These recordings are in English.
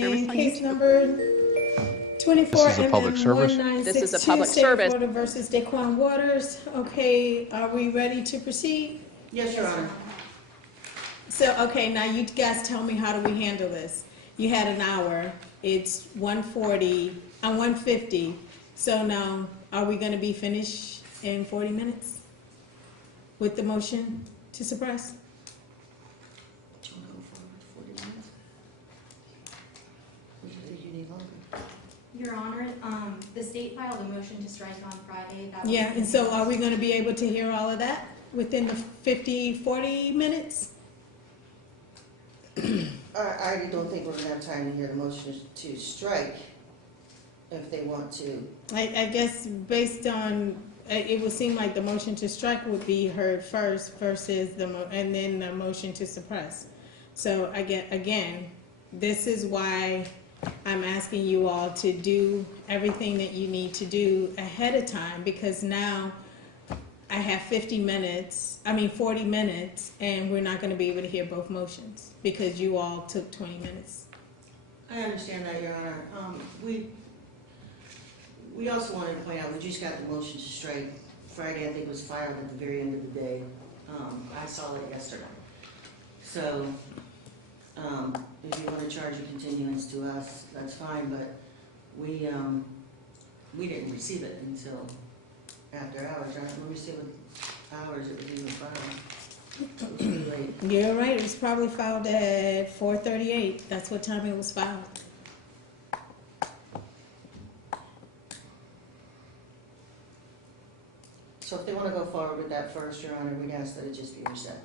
service on case YouTube. number 24 This is a public service. This is a 1962, public State of service. Florida versus DAQUAN Waters. Okay, are we ready to proceed? Yes, Your Honor. So, okay, now you guys tell me, how do we handle this? You had an hour, it's 150. So now, are we gonna be finished in 40 minutes? With the motion to suppress? Do you want to go for 40 minutes? Or do you think you need longer? Your Honor, the state filed a motion to strike on Friday. That was Yeah, and so are we gonna be able to hear all of that within the 40 minutes? I really don't think we're gonna have time to hear the motion to strike if they want to. I guess based on, it would seem like the motion to strike would be heard first versus and then the motion to suppress. So again, this is why I'm asking you all to do everything that you need to do ahead of time, because now I have 40 minutes, and we're not gonna be able to hear both motions because you all took 20 minutes. I understand that, Your Honor. We also wanted to point out, we just got the motion to strike Friday. I think it was filed at the very end of the day. I saw it yesterday. So, if you want to charge a continuance to us, that's fine, but we didn't receive it until after hours. Let me see what hours it was even filed. It was really late. You're right, it was probably filed at 4:38. That's what time it was filed. So if they want to go forward with that first, Your Honor, we'd ask that it just be reset.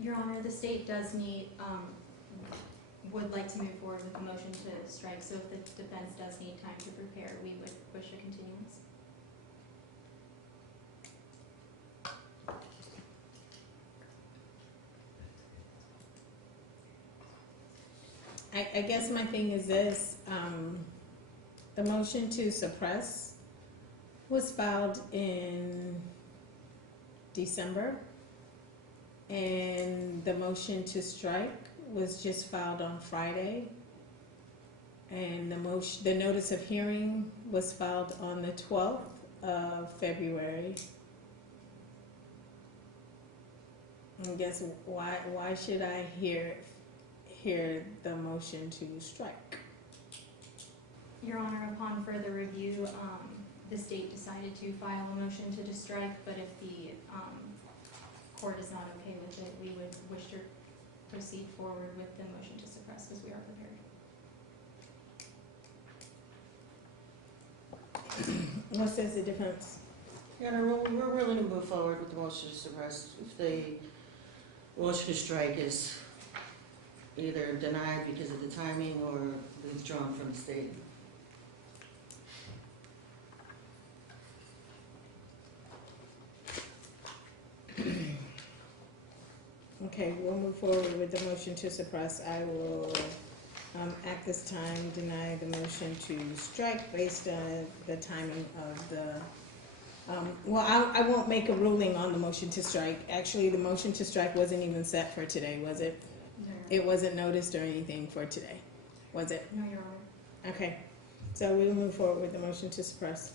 Your Honor, the state does need, would like to move forward with the motion to strike, so if the defense does need time to prepare, we would push a continuance. I guess my thing is this, the motion to suppress was filed in December, and the motion to strike was just filed on Friday, and the notice of hearing was filed on the 12th of February. I guess why should I hear the motion to strike? Your Honor, upon further review, the state decided to file a motion to strike, but if the court is not okay with it, we would wish to proceed forward with the motion to suppress because we are prepared. What says the defense? Your Honor, we're willing to move forward with the motion to suppress if the motion to strike is either denied because of the timing or withdrawn from the state. Okay, we'll move forward with the motion to suppress. I will, at this time, deny the motion to strike based on the timing of the, I won't make a ruling on the motion to strike. Actually, the motion to strike wasn't even set for today, was it? No. It wasn't noticed or anything for today, was it? No, Your Honor. Okay, so we'll move forward with the motion to suppress.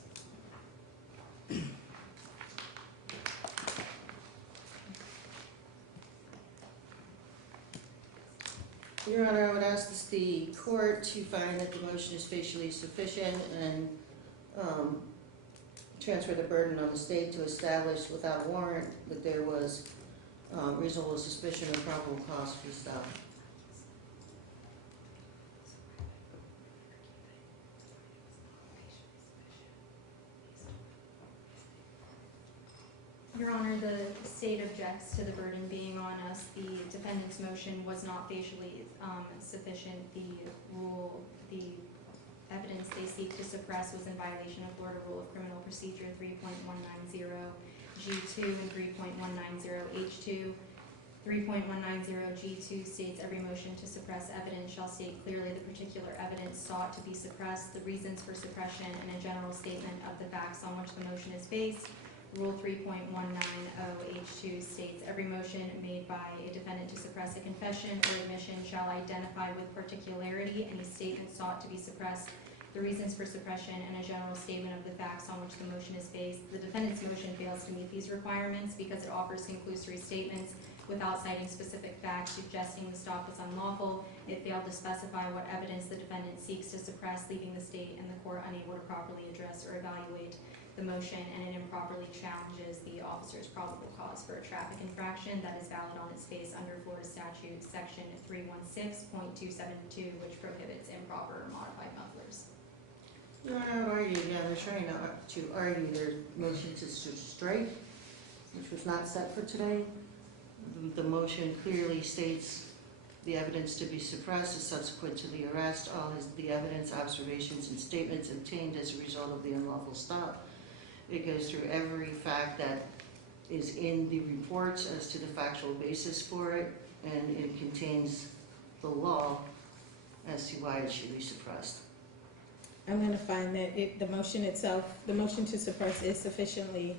Your Honor, I would ask the court to find that the motion is facially sufficient and transfer the burden on the state to establish without a warrant that there was reasonable suspicion or probable cause for the stop. Your Honor, the state objects to the burden being on us. The defendant's motion was not facially sufficient. The evidence they seek to suppress was in violation of Florida Rule of Criminal Procedure 3.190G2 and 3.190H2. 3.190G2 states every motion to suppress evidence shall state clearly the particular evidence sought to be suppressed, the reasons for suppression, and a general statement of the facts on which the motion is based. Rule 3.190H2 states, every motion made by a defendant to suppress a confession or admission shall identify with particularity any statement sought to be suppressed, the reasons for suppression, and a general statement of the facts on which the motion is based. The defendant's motion fails to meet these requirements because it offers conclusory statements without citing specific facts suggesting the stop was unlawful. It failed to specify what evidence the defendant seeks to suppress, leaving the state and the court unable to properly address or evaluate the motion, and it improperly challenges the officer's probable cause for a traffic infraction that is valid on its face under Florida Statute Section 316.272, which prohibits improper or modified mufflers. Your Honor, I would argue, yeah, they're trying to argue their motion to strike, which was not set for today. The motion clearly states the evidence to be suppressed is subsequent to the arrest. All the evidence, observations, and statements obtained as a result of the unlawful stop. It goes through every fact that is in the reports as to the factual basis for it, and it contains the law as to why it should be suppressed. I'm going to find that the motion itself, the motion to suppress is sufficiently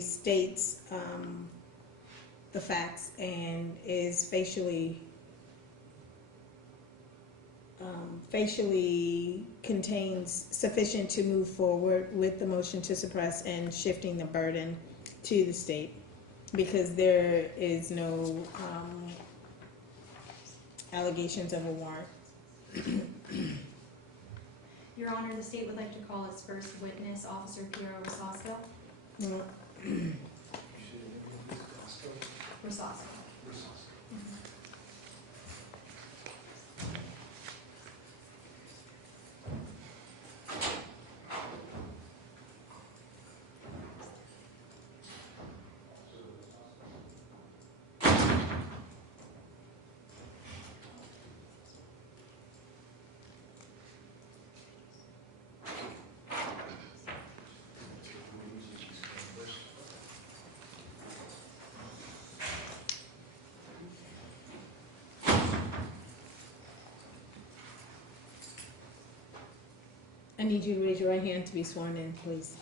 states the facts and is facially contains sufficient to move forward with the motion to suppress and shifting the burden to the state, because there is no allegations of a warrant. Your Honor, the state would like to call its first witness, Officer Piero Rosasco. Rosasco. I need you to raise your right hand to be sworn in, please.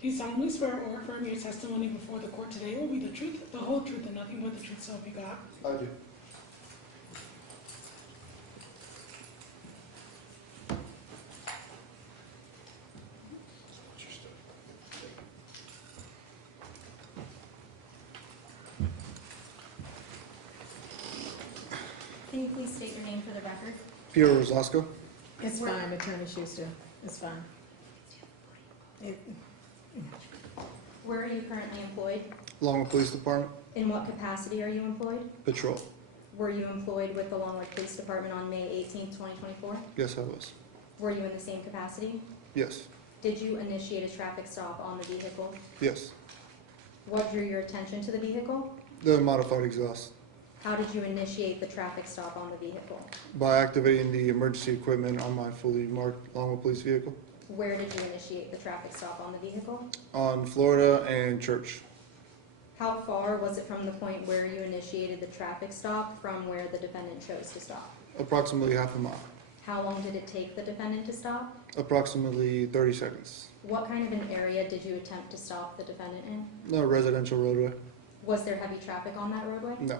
Do you solemnly swear or affirm your testimony before the court today will be the truth, the whole truth, and nothing but the truth, so help you God? I do. Can you please state your name for the record? Piero Rosasco, It's fine, Attorney Schuster. It's fine. Where are you currently employed? Longwood Police Department, In what capacity are you employed? patrol. Were you employed with the Longwood Police Department on May 18, 2024? Yes, I was. Were you in the same capacity? Yes, Did you initiate a traffic stop on the vehicle? yes. What drew your attention to the vehicle? The modified exhaust. How did you initiate the traffic stop on the vehicle? By activating the emergency equipment on my fully marked Longwood Police vehicle. Where did you initiate the traffic stop on the vehicle? On Florida and Church. How far was it from the point where you initiated the traffic stop from where the defendant chose to stop? Approximately half a mile. How long did it take the defendant to stop? Approximately 30 seconds. What kind of an area did you attempt to stop the defendant in? No residential roadway. Was there heavy traffic on that roadway? No.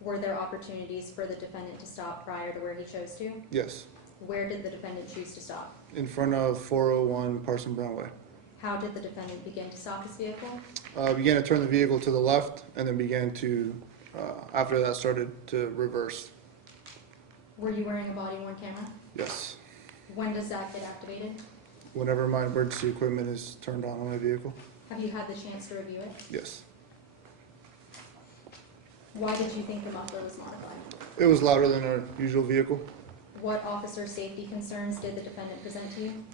Were there opportunities for the defendant to stop prior to where he chose to? Yes. Where did the defendant choose to stop? In front of 401 Parson Brown Way. How did the defendant begin to stop his vehicle? Began to turn the vehicle to the left and then began to, after that, started to reverse. Were you wearing a body-worn camera? Yes. When does that get activated? Whenever my emergency equipment is turned on my vehicle. Have you had the chance to review it? Yes. Why did you think the muffler was modified? It was louder than our usual vehicle. What officer safety concerns did the defendant present to you?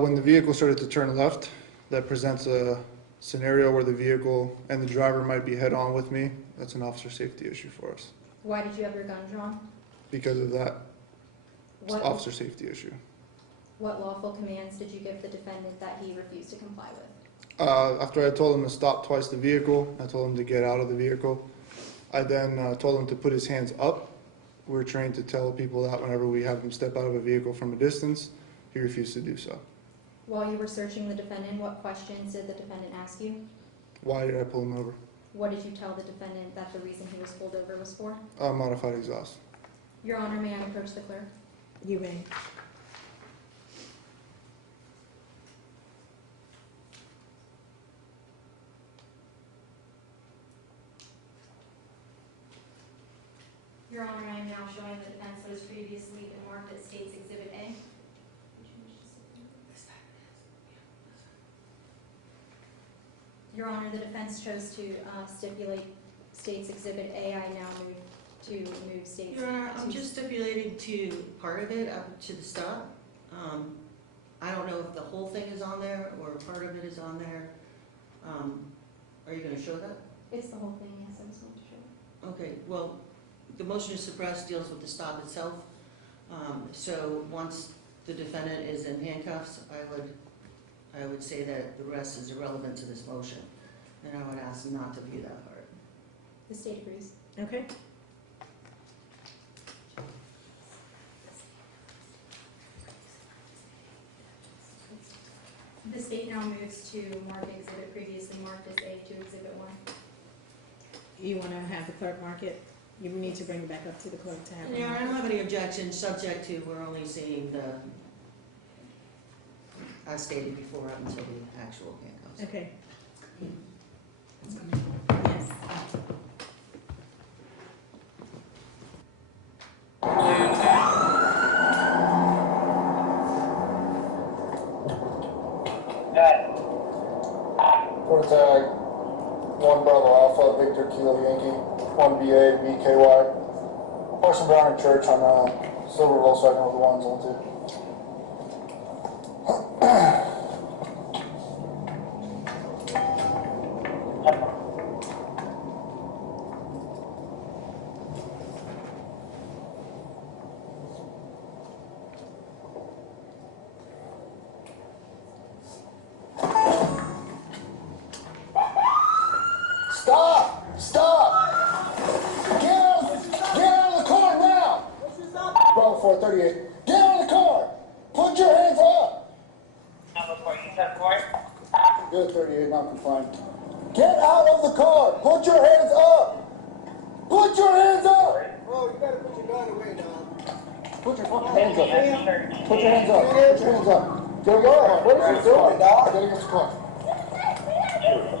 When the vehicle started to turn left, that presents a scenario where the vehicle and the driver might be head-on with me. That's an officer safety issue for us. Why did you have your gun drawn? Because of that, it's an What, officer safety issue. what lawful commands did you give the defendant that he refused to comply with? After I told him to stop twice the vehicle, I told him to get out of the vehicle. I then told him to put his hands up. We're trained to tell people that whenever we have them step out of a vehicle from a distance. he refused to do so. While you were searching the defendant, what questions did the defendant ask you? Why did I pull him over? What did you tell the defendant that the reason he was pulled over was for? Modified exhaust. Your Honor, may I approach the clerk? You may. Your Honor, I am now showing the defense what has previously been marked as State's Exhibit A. Your Honor, the defense chose to stipulate State's Exhibit A. I now move to State's. Your Honor, I'm just stipulating to part of it up to the stop. I don't know if the whole thing is on there or part of it is on there. Are you gonna show that? It's the whole thing, yes, I was going to show it. Okay, well, the motion to suppress deals with the stop itself. So once the defendant is in handcuffs, I would say that the rest is irrelevant to this motion. And I would ask not to view that part. The State agrees. Okay. The State now moves to mark exhibit previously marked as A to Exhibit 1. You want to have the clerk mark it? You need to bring it back up to the clerk to have it Yeah, I marked. don't have any objection, subject to we're only seeing the, as stated before, up until the actual handcuffs. Okay. Yes. For tag, 1 Bravo Alpha, Victor Kilo Yankee, 1 BA, BKY. Parson Brown and Church on silver Volkswagen with the ones on 2. Stop! Stop! Get out of the car now! Bravo 438. Get out of the car! Put your hands up! Good 38, not confined. Get out of the car! Put your hands up! Put your hands up! Bro, you gotta put your gun away now. Put your fucking hands up. Put your hands up. Put your hands up. Get what? What is he doing, dog? Get against the car.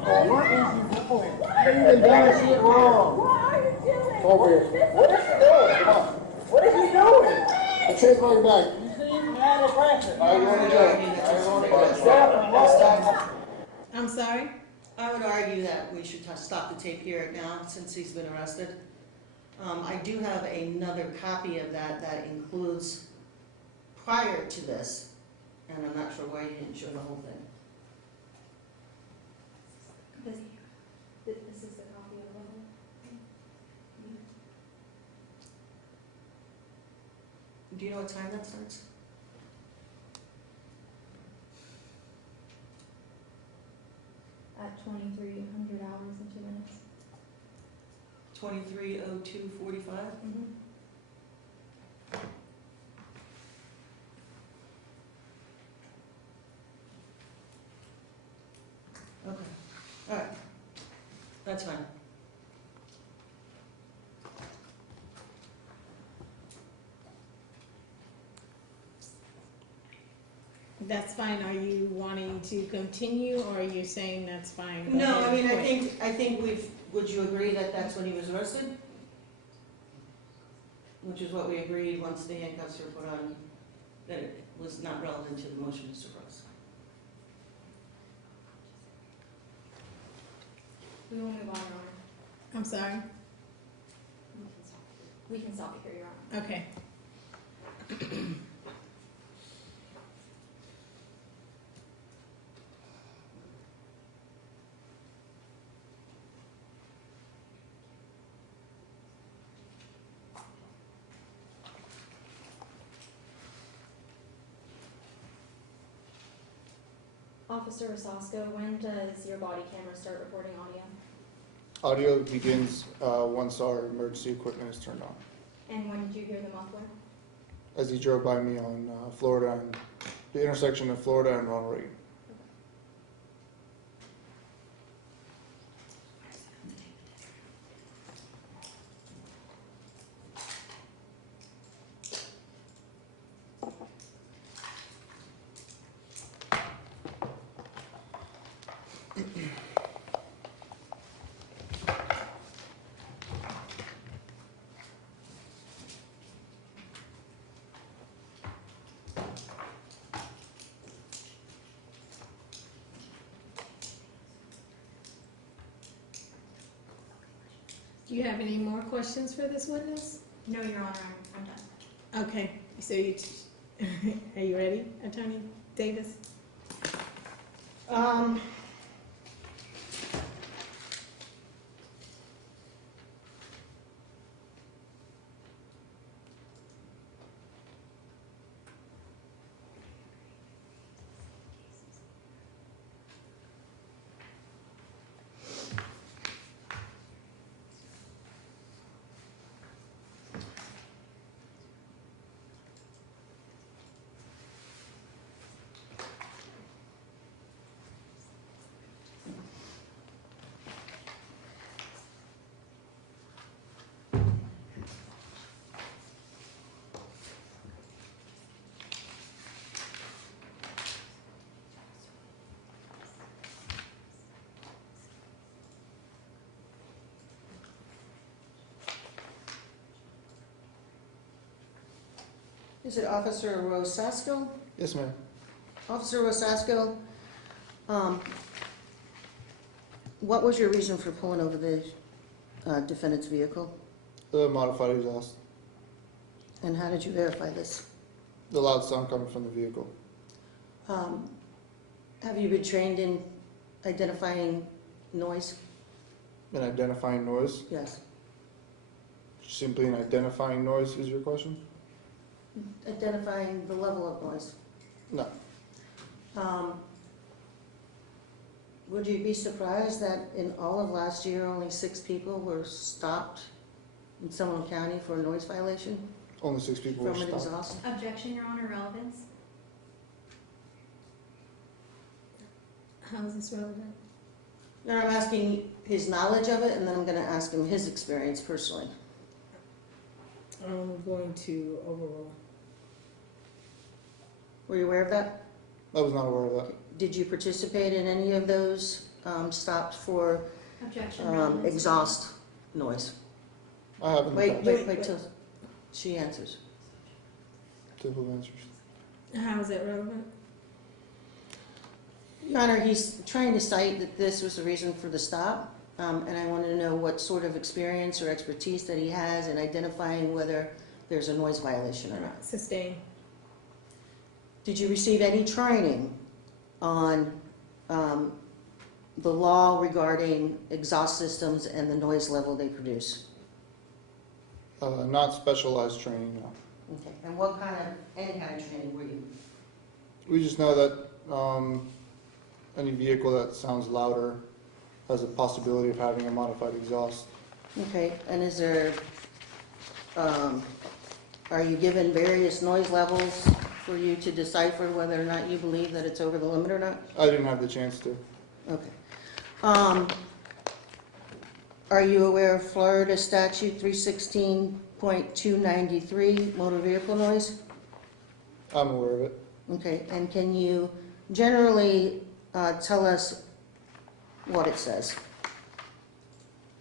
What is he doing? You even done shit wrong. Come over here. What is he doing? Come on. What is he doing? Put your hands behind your back. You seem mad aggressive. Are you going to jail? Stop him. What? I'm sorry? I would argue that we should stop the tape here now, since he's been arrested. I do have another copy of that includes prior to this, and I'm not sure why you didn't show the whole thing. This is the copy of the letter. Do you know what time that starts? At 2300 hours and 2 minutes. 23:02:45? Okay, all right, that's fine. That's fine. Are you wanting to continue, or are you saying that's fine? Go No, ahead I mean, and quit. I think would you agree that that's when he was arrested? Which is what we agreed once the handcuffs were put on, that it was not relevant to the motion to suppress. We will move on, Your Honor. I'm sorry? We can stop it here, Your Honor. Okay. Officer Rosasco, when does your body camera start recording audio? Audio begins once our emergency equipment is turned on. And when did you hear the muffler? As he drove by me on Florida and The intersection of Florida and Ronald Reagan. Do you have any more questions for this witness? No, Your Honor, I'm done. Okay, so you, are you ready, Attorney Davis? Is it Officer Rosasco? Yes, ma'am. Officer Rosasco, what was your reason for pulling over the defendant's vehicle? The modified exhaust. And how did you verify this? The loud sound coming from the vehicle. Have you been trained in identifying noise? And identifying noise. Yes. Simply an identifying noise is your question? Identifying the level of noise. No. Would you be surprised that in all of last year, only 6 people were stopped in Seminole County for a noise violation Only 6 people were from an stopped. exhaust? Objection, Your Honor, relevance? How is this relevant? Now I'm asking his knowledge of it, and then I'm going to ask him his experience personally. I'm going to overrule. Were you aware of that? I was not aware of that. Did you participate in any of those stops for Objection, relevance? exhaust noise? I haven't. Wait till she answers. To who answers? How is it relevant? Your Honor, he's trying to cite that this was the reason for the stop, and I wanted to know what sort of experience or expertise that he has in identifying whether there's a noise violation or not. Sustain. Did you receive any training on the law regarding exhaust systems and the noise level they produce? Not specialized training, no. Okay. And what kind of, any kind of training were you? We just know that any vehicle that sounds louder has a possibility of having a modified exhaust. Okay, and is there, are you given various noise levels for you to decipher whether or not you believe that it's over the limit or not? I didn't have the chance to. Okay. Are you aware of Florida Statute 316.293, motor vehicle noise? I'm aware of it. Okay, and can you generally tell us what it says?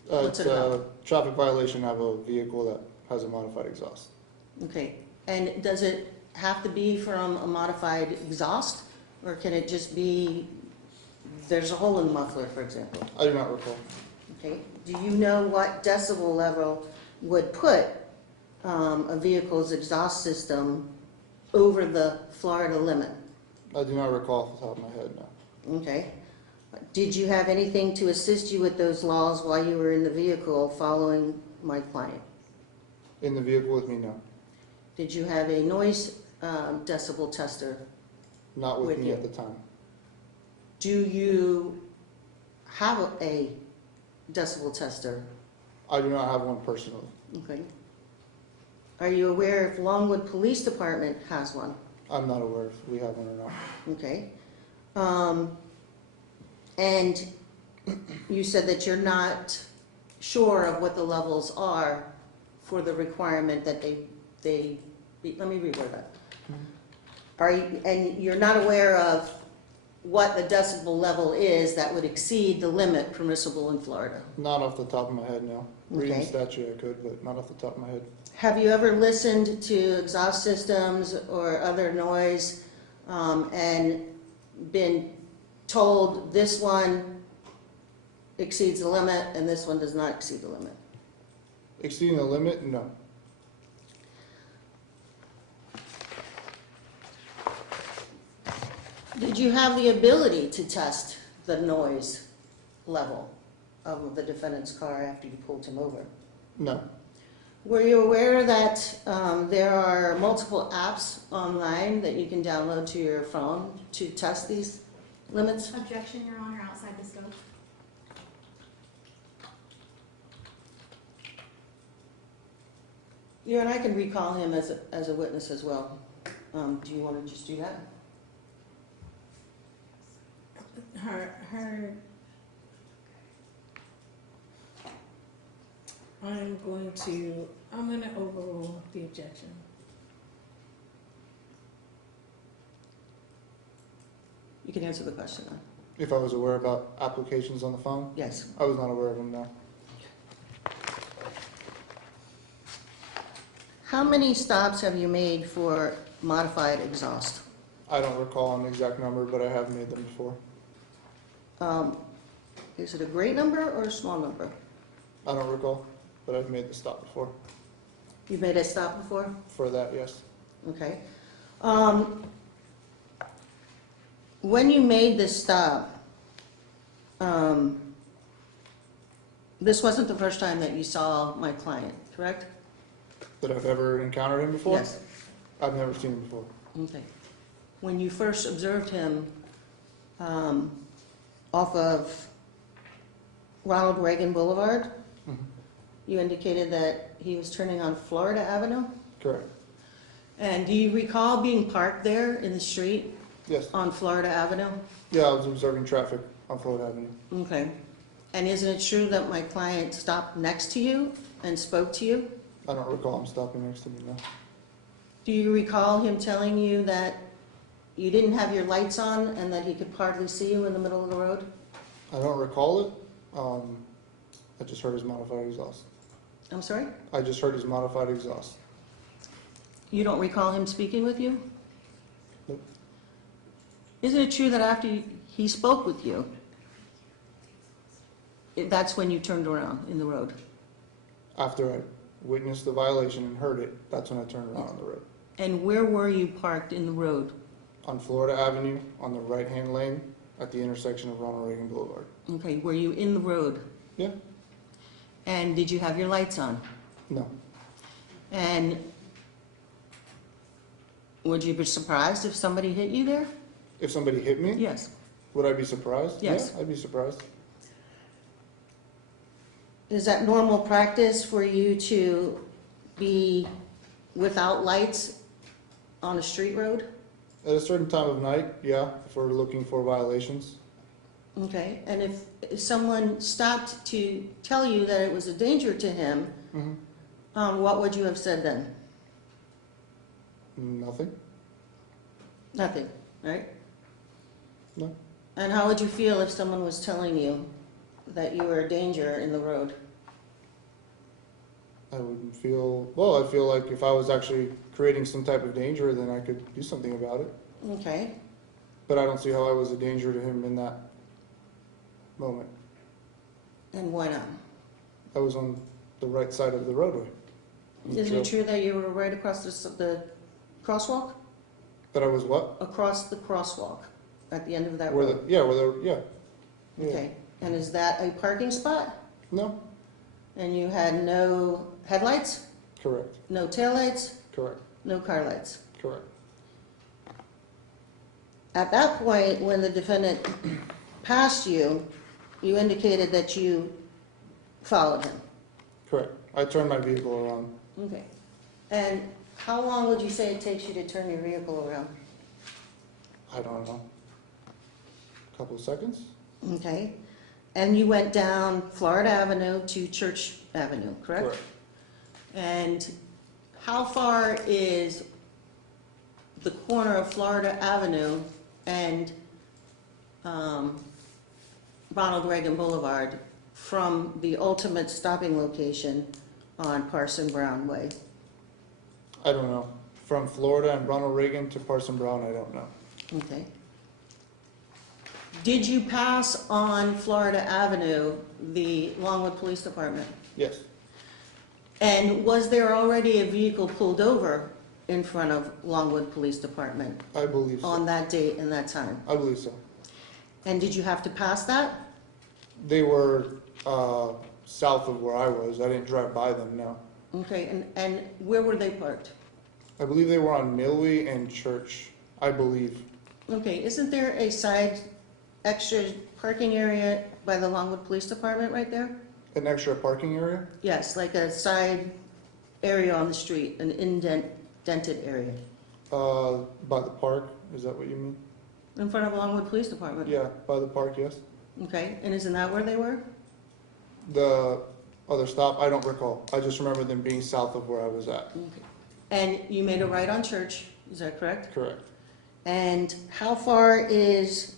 What's It's it a about? traffic violation of a vehicle that has a modified exhaust. Okay, and does it have to be from a modified exhaust? Or can it just be, there's a hole in the muffler, for example? I do not recall. Okay, do you know what decibel level would put a vehicle's exhaust system over the Florida limit? I do not recall off the top of my head, no. Okay. Did you have anything to assist you with those laws while you were in the vehicle following my client? In the vehicle with me, no. Did you have a noise decibel tester? Not with With me you. at the time. Do you have a decibel tester? I do not have one personally. Okay. Are you aware if Longwood Police Department has one? I'm not aware if we have one or not. Okay. And you said that you're not sure of what the levels are for the requirement that they, let me reword that. Are you, and you're not aware of what the decibel level is that would exceed the limit permissible in Florida? Not off the top of my head, no. Reading Okay. statute I could, but not off the top of my head. Have you ever listened to exhaust systems or other noise and been told this one exceeds the limit and this one does not exceed the limit? Exceeding the limit? No. Did you have the ability to test the noise level of the defendant's car after you pulled him over? No. Were you aware that there are multiple apps online that you can download to your phone to test these limits? Objection, Your Honor, outside the scope. You and I can recall him as a witness as well. Do you want to just do that? I'm gonna overrule the objection. You can answer the question now. If I was aware about applications on the phone? Yes. I was not aware of them, no. How many stops have you made for modified exhaust? I don't recall an exact number, but I have made them before. Is it a great number or a small number? I don't recall, but I've made the stop before. You've made a stop before? For that, yes. Okay. When you made this stop, this wasn't the first time that you saw my client, correct? That I've ever encountered him before? Yes. I've never seen him before. Okay. When you first observed him off of Ronald Reagan Boulevard, Mhm. you indicated that he was turning on Florida Avenue? Correct. And do you recall being parked there in the street Yes. on Florida Avenue? Yeah, I was observing traffic on Florida Avenue. Okay. And isn't it true that my client stopped next to you and spoke to you? I don't recall him stopping next to me, no. Do you recall him telling you that you didn't have your lights on and that he could hardly see you in the middle of the road? I don't recall it. I just heard his modified exhaust. I'm sorry? I just heard his modified exhaust. You don't recall him speaking with you? Nope. Isn't it true that after he spoke with you, that's when you turned around in the road? After I witnessed the violation and heard it, that's when I turned around on the road. And where were you parked in the road? On Florida Avenue, on the right-hand lane, at the intersection of Ronald Reagan Boulevard. Okay, were you in the road? Yeah? And did you have your lights on? No. And would you be surprised if somebody hit you there? If somebody hit me, Yes. would I be surprised? Yes. Yeah, I'd be surprised. Is that normal practice for you to be without lights on a street road? At a certain time of night, yeah, if we're looking for violations. Okay, and if someone stopped to tell you that it was a danger to him, Mm-hmm. what would you have said then? Nothing? Nothing, right? No. And how would you feel if someone was telling you that you were a danger in the road? I wouldn't feel, well, I feel like if I was actually creating some type of danger, then I could do something about it. Okay, But I don't see how I was a danger to him in that moment. and why not? I was on the right side of the roadway. Isn't it true that you were right across the crosswalk? That I was what? Across the crosswalk at the end of that Where road? the, yeah, where the, yeah. Yeah. Okay, and is that a parking spot? No, And you had no headlights, correct, no taillights, correct, no car lights? correct. At that point, when the defendant passed you, you indicated that you followed him. Correct. I turned my vehicle around. Okay. And how long would you say it takes you to turn your vehicle around? I don't know. Couple of seconds? Okay. And you went down Florida Avenue to Church Avenue, correct? And how far is the corner of Florida Avenue and Ronald Reagan Boulevard from the ultimate stopping location on Parson Brown Way? I don't know. From Florida and Ronald Reagan to Parson Brown, I don't know. Okay. Did you pass on Florida Avenue the Longwood Police Department? Yes, And was there already a vehicle pulled over in front of Longwood Police Department I believe so. on that date and that time? I believe so. And did you have to pass that? They were south of where I was. I didn't drive by them, no. Okay, and where were they parked? I believe they were on Millway and Church, I believe. Okay, isn't there a side extra parking area by the Longwood Police Department right there? An extra parking area? Yes, like a side area on the street, an indented area, By the park, is that what you mean? in front of Longwood Police Department? Yeah, by the park, yes. Okay, and isn't that where they were? The other stop, I don't recall. I just remember them being south of where I was at. Okay. And you made a right on Church, is that correct? Correct. And how far is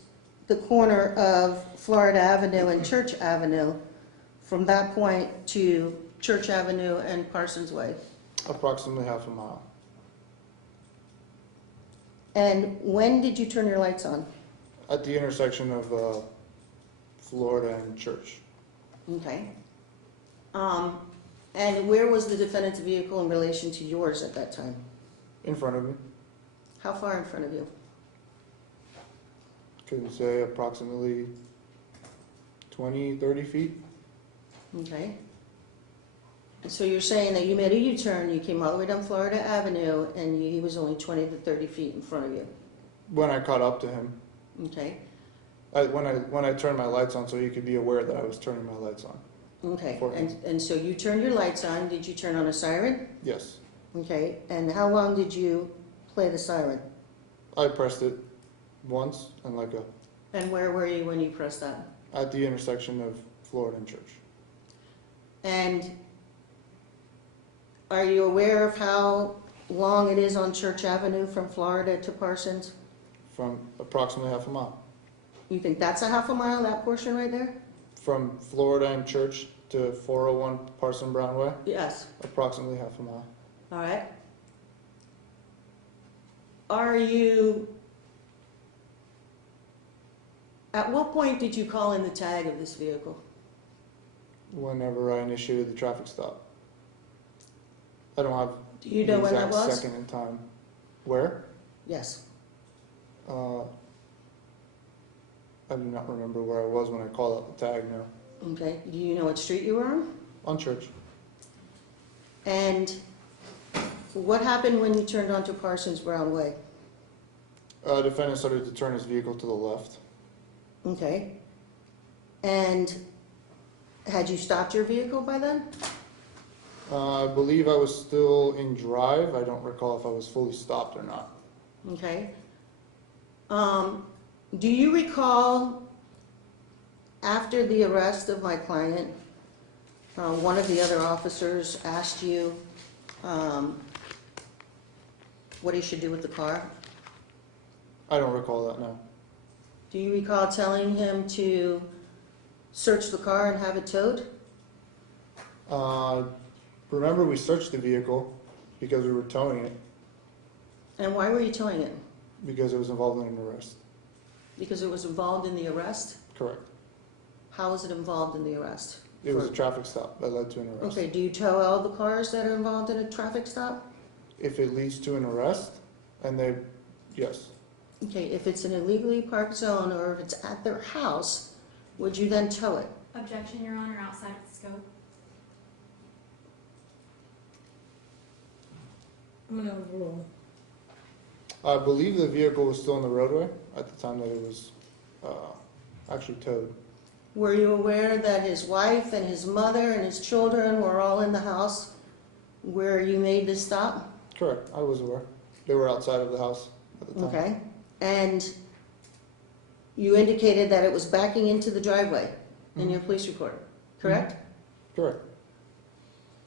the corner of Florida Avenue and Church Avenue from that point to Church Avenue and Parsons Way? Approximately half a mile. And when did you turn your lights on? At the intersection of Florida and Church. Okay. And where was the defendant's vehicle in relation to yours at that time? In front of me. How far in front of you? Couldn't say, approximately 20, 30 feet. Okay. And so you're saying that you made a U-turn, you came all the way down Florida Avenue, and he was only 20 to 30 feet in front of you? When I caught up to him. Okay. When I turned my lights on so he could be aware that I was turning my lights on. Okay, For him. and so you turned your lights on, did you turn on a siren? Yes. Okay, and how long did you play the siren? I pressed it once and And where were you when you pressed that? at the intersection of Florida and Church. And are you aware of how long it is on Church Avenue from Florida to Parsons? From approximately half a mile. You think that's a half a mile, that portion right there? From Florida and Church to 401 Parson Brown Way, Yes, approximately half a mile. all right. Are you, at what point did you call in the tag of this vehicle? Whenever I initiated the traffic stop. I don't have Do you know the when that exact was? second in time. Where? Yes. I do not remember where I was when I called out the tag now. Okay, do you know what street you were on? On Church. And what happened when you turned onto Parsons Brown Way? Defendant started to turn his vehicle to the left. Okay. And had you stopped your vehicle by then? I believe I was still in drive. I don't recall if I was fully stopped or not. Okay. Do you recall after the arrest of my client, one of the other officers asked you what he should do with the car? I don't recall that now. Do you recall telling him to search the car and have it towed? Remember, we searched the vehicle because we were towing it And why were you towing it? because it was involved in an arrest. Because it was involved in the arrest? Correct. How was it involved in the arrest? It was a traffic stop that led to an arrest. Okay, do you tow all the cars that are involved in a traffic stop? If it leads to an arrest, yes. Okay, if it's an illegally parked zone or if it's at their house, would you then tow it? Objection, Your Honor, outside of the scope. I'm gonna overrule. I believe the vehicle was still on the roadway at the time that it was actually towed. Were you aware that his wife and his mother and his children were all in the house where you made this stop? Correct, I was aware. They were outside of the house at the time. Okay, and You indicated that it was backing into the driveway in your police report, correct? Correct.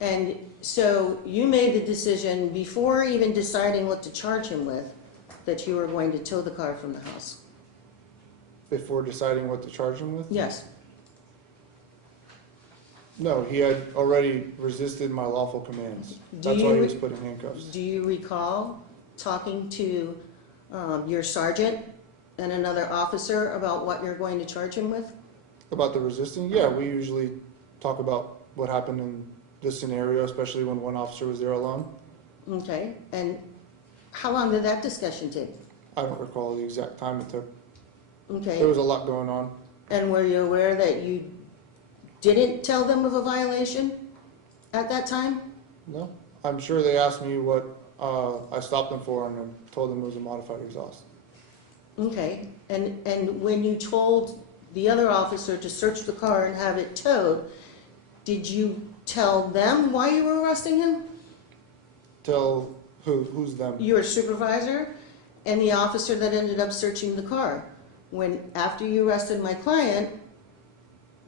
And so you made the decision before even deciding what to charge him with, that you were going to tow the car from the house? Before deciding what to charge him with? Yes. No, he had already resisted my lawful commands. Do That's why he you- was put in handcuffs. Do you recall talking to your sergeant and another officer about what you're going to charge him with? About the resisting? Yeah, we usually talk about what happened in this scenario, especially when one officer was there alone. Okay, and how long did that discussion take? I don't recall the exact time it took. Okay, There was a lot going on. and were you aware that you didn't tell them of a violation at that time? No, I'm sure they asked me what I stopped them for, and I told them it was a modified exhaust. Okay, and when you told the other officer to search the car and have it towed, did you tell them why you were arresting him? Tell who's them? Your supervisor and the officer that ended up searching the car. When, after you arrested my client,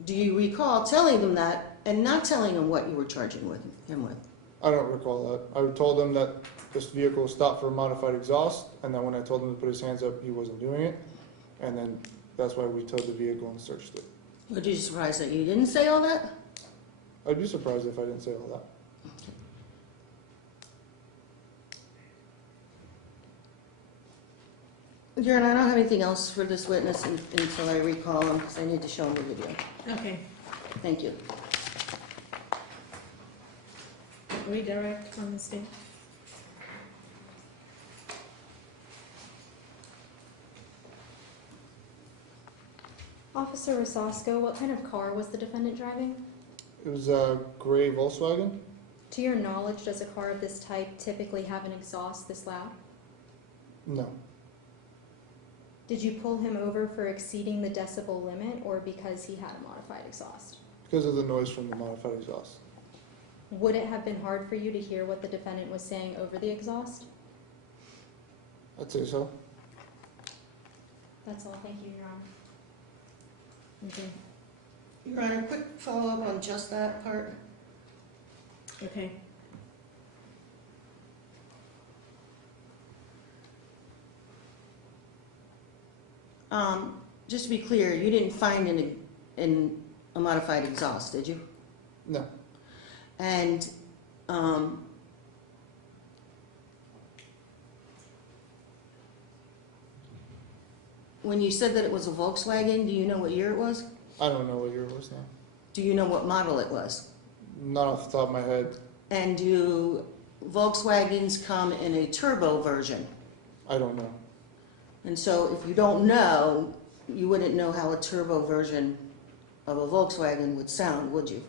do you recall telling them that and not telling them what you were charging him with? I don't recall that. I told them that this vehicle was stopped for a modified exhaust, and then when I told him to put his hands up, he wasn't doing it. And then that's why we towed the vehicle and searched it. Were you surprised that you didn't say all that? I'd be surprised if I didn't say all that. Your Honor, I don't have anything else for this witness until I recall him, because I need to show him the video. Okay, Thank you. redirect from the state. Officer Rosasco, what kind of car was the defendant driving? It was a gray Volkswagen? To your knowledge, does a car of this type typically have an exhaust this loud? No. Did you pull him over for exceeding the decibel limit or because he had a modified exhaust? Because of the noise from the modified exhaust. Would it have been hard for you to hear what the defendant was saying over the exhaust? I'd say so. That's all. Thank you, Your Honor. Okay, Your Honor, quick follow-up on just that part. okay. Just to be clear, you didn't find a modified exhaust, did you? No. And, when you said that it was a Volkswagen, do you know what year it was? I don't know what year it was now. Do you know what model it was? Not off the top of my head. And do Volkswagens come in a turbo version? I don't know. And so if you don't know, you wouldn't know how a turbo version of a Volkswagen would sound, would you?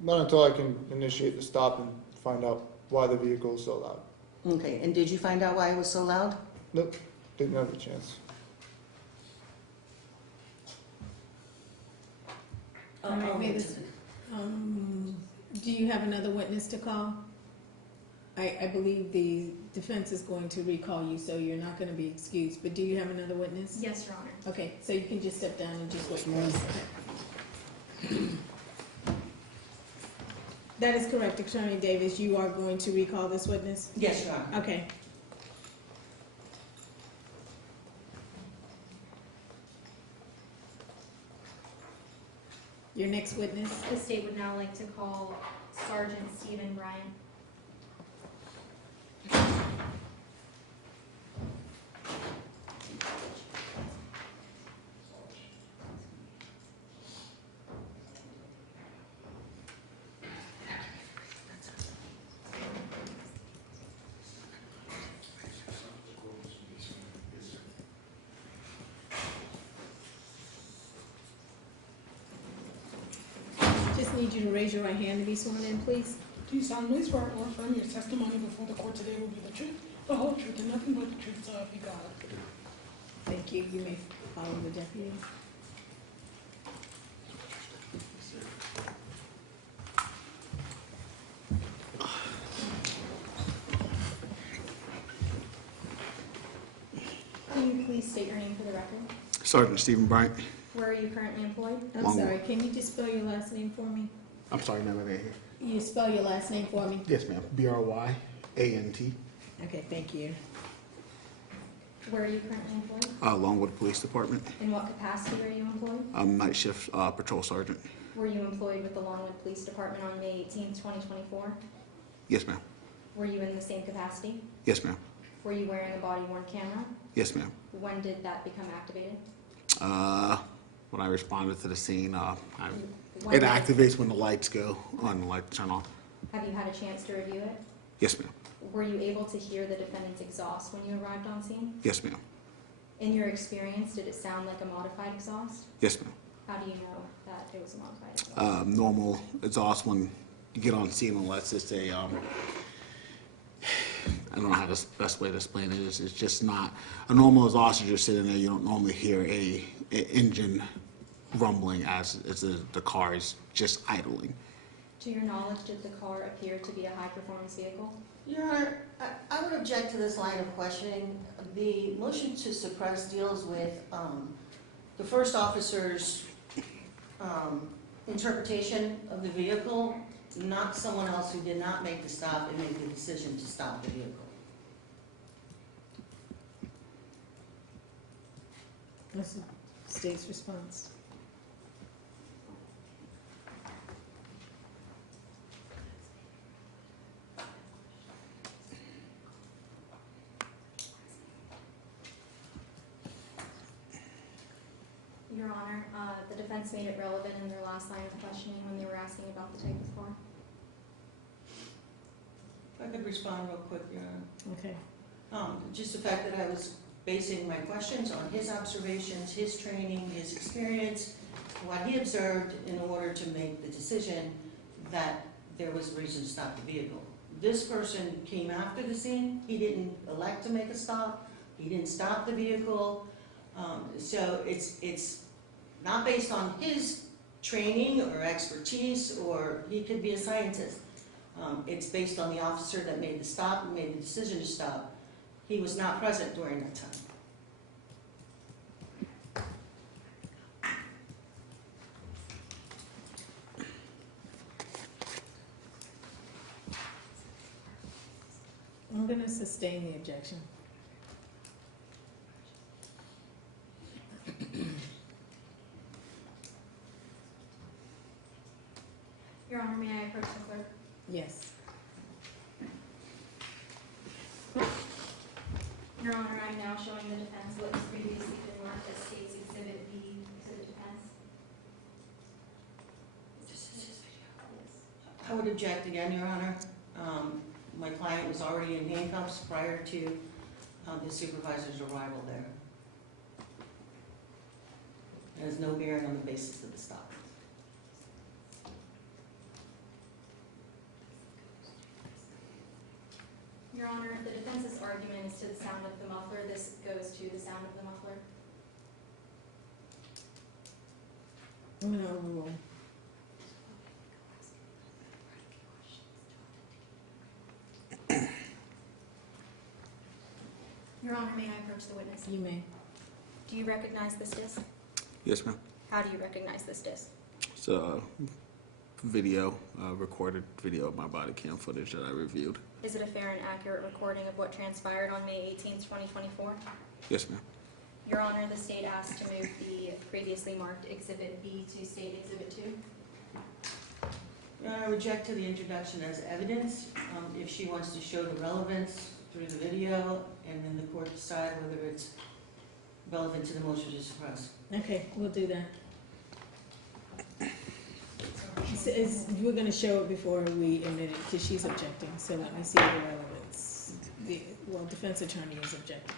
Not until I can initiate the stop and find out why the vehicle is so loud. Okay, and did you find out why it was so loud? Nope, didn't have a chance. All right, wait a second. Do you have another witness to call? I believe the defense is going to recall you, so you're not gonna be excused, but do you have another witness? Yes, Your Honor. Okay, so you can just step down and just wait for us. That is correct, Attorney Davis, you are going to recall this witness? Yes, Your Honor. Okay. Your next witness? The state would now like to call Sergeant Stephen Bryant. Just need you to raise your right hand to be sworn in, please. Do you solemnly swear or affirm your testimony before the court today will be the truth, the whole truth, and nothing but the truth, so help you God? Thank you. You may follow the deputy. Can you please state your name for the record? Sergeant Stephen Bryant. Where are you currently employed? I'm Longwood. sorry, can you just spell your last name for me? I'm sorry, ma'am, I didn't hear. You spell your last name for me? Yes, ma'am. BRYANT. Okay, thank you. Where are you currently employed? Longwood Police Department. In what capacity are you employed? Night shift patrol sergeant. Were you employed with the Longwood Police Department on May 18th, 2024? Yes, ma'am. Were you in the same capacity? Yes, ma'am. Were you wearing a body-worn camera? Yes, ma'am. When did that become activated? When I responded to the scene, When it did- activates when the lights go on, the lights turn on. Have you had a chance to review it? Yes, ma'am. Were you able to hear the defendant's exhaust when you arrived on scene? Yes, ma'am. In your experience, did it sound like a modified exhaust? Yes, ma'am. How do you know that it was a modified exhaust? Normal exhaust when you get on scene, unless it's a, I don't know how the best way to explain it is. It's just not a normal exhaust. You're just sitting there. You don't normally hear a engine rumbling as the car is just idling. To your knowledge, did the car appear to be a high-performance vehicle? Your Honor, I would object to this line of questioning. The motion to suppress deals with the first officer's interpretation of the vehicle, not someone else who did not make the stop and make the decision to stop the vehicle. That's the state's response. Your Honor, the defense made it relevant in their last line of questioning when they were asking about the type of car. If I could respond real quick, Your Honor. Okay. Just the fact that I was basing my questions on his observations, his training, his experience, what he observed in order to make the decision that there was reason to stop the vehicle. This person came after the scene. He didn't elect to make a stop. He didn't stop the vehicle. So it's not based on his training or expertise, or he could be a scientist. It's based on the officer that made the stop and made the decision to stop. He was not present during that time. I'm gonna sustain the objection. Your Honor, may I approach the clerk? Yes. Your Honor, I'm now showing the defense what has previously been marked as State's Exhibit B to the defense. I would object again, Your Honor. My client was already in handcuffs prior to the supervisor's arrival there. It has no bearing on the basis of the stop. Your Honor, the defense's argument is to the sound of the muffler. This goes to the sound of the muffler. I'm gonna overrule. Your Honor, may I approach the witness? You may. Do you recognize this disc? Yes, ma'am. How do you recognize this disc? It's a video, recorded video of my body cam footage that I reviewed. Is it a fair and accurate recording of what transpired on May 18th, 2024? Yes, ma'am. Your Honor, the state asked to move the previously marked Exhibit B to State Exhibit 2. Your Honor, I reject to the introduction as evidence. If she wants to show the relevance through the video, and then the court decide whether it's relevant to the motion to suppress. Okay, we'll do that. We're gonna show it before we admit it, because she's objecting, so let me see the relevance. Well, defense attorney is objecting.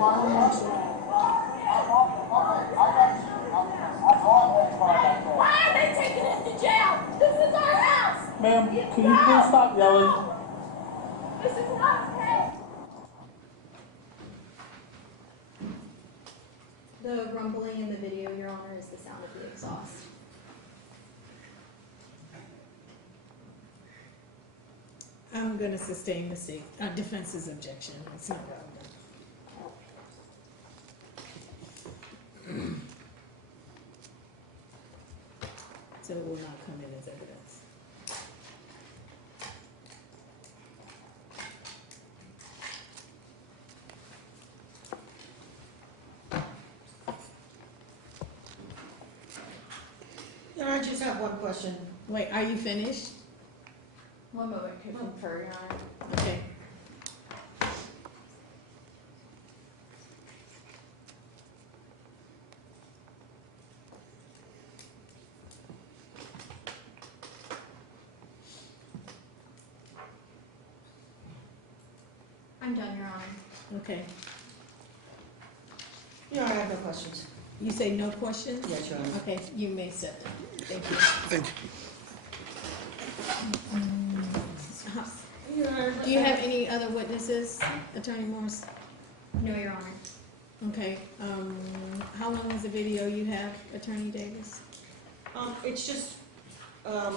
Why are they taking him to jail? This is our house. Ma'am, can you please stop yelling? This is not okay. The rumbling in the video, Your Honor, is the sound of the exhaust. I'm gonna sustain the state, defense's objection. It's not relevant. So it will not come in as evidence. I just have one question. Wait, are you finished? One moment to confer, Your Honor. Okay. I'm done, Your Honor. Okay. Your Honor, I have no questions. You say no questions? Yes, Your Honor. Okay, you may sit down. Thank you. Thank you. Your Honor, do you have any other witnesses, Attorney Morris? No, Your Honor. Okay, how long was the video you have, Attorney Davis? It's just, a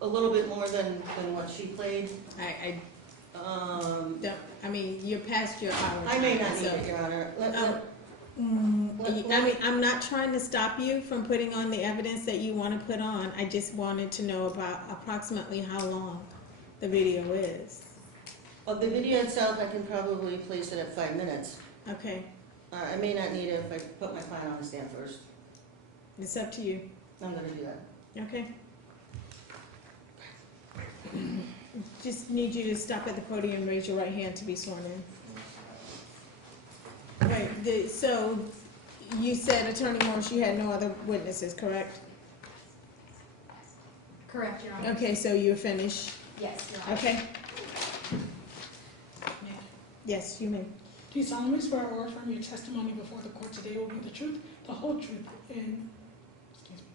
little bit more than what she played. I don't, I mean, you're past your hour. I may not time, need so- it, Your Honor. I mean, I'm not trying to stop you from putting on the evidence that you want to put on. I just wanted to know about approximately how long the video is. The video itself, I can probably place it at 5 minutes. Okay, I may not need it if I put my client on the stand first. it's up to you. I'm gonna do that. Okay. Just need you to stop at the podium and raise your right hand to be sworn in. Right, so you said, Attorney Morris, you had no other witnesses, correct? Correct, Your Honor. Okay, so you're finished? Yes, Your Honor. Okay. Yes, you may. Do you solemnly swear or affirm your testimony before the court today will be the truth, the whole truth, and, excuse me.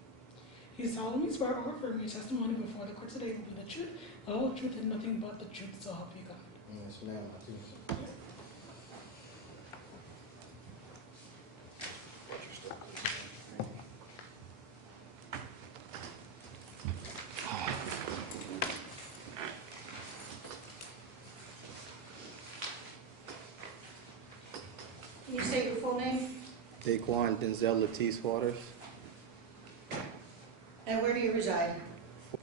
Do you solemnly swear or affirm your testimony before the court today will be the truth, the whole truth, and nothing but the truth, so help you God? Yes, ma'am, I do. Can you state your full name? DAQUAN Waters. And where do you reside?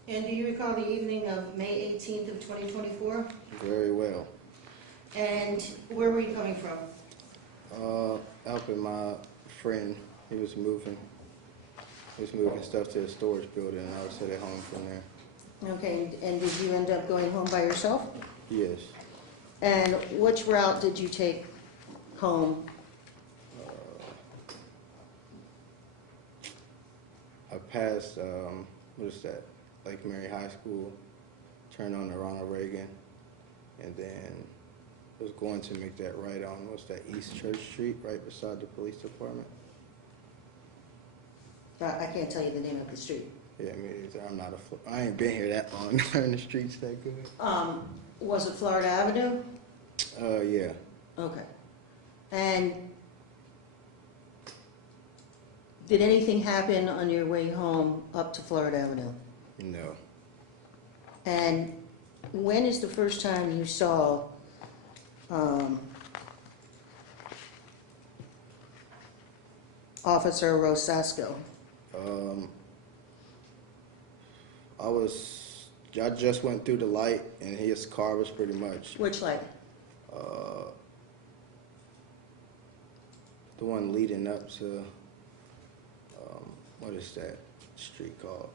And do you recall the evening of May 18th of 2024? Very well. And where were you coming from? Helping my friend. He was moving stuff to the storage building, and I was headed home from there. Okay, and did you end up going home by yourself? Yes. And which route did you take home? I passed, what is that, Lake Mary High School, turned on to Ronald Reagan, and then was going to make that right on, what's that, East Church Street, right beside the police department. I can't tell you the name of the street. Yeah, me either. I ain't been here that long, learning the streets that good. Was it Florida Avenue? Yeah. Okay. And did anything happen on your way home up to Florida Avenue? No. And when is the first time you saw Officer Rosasco? I just went through the light, and his car was pretty much Which light? the one leading up to what is that street called?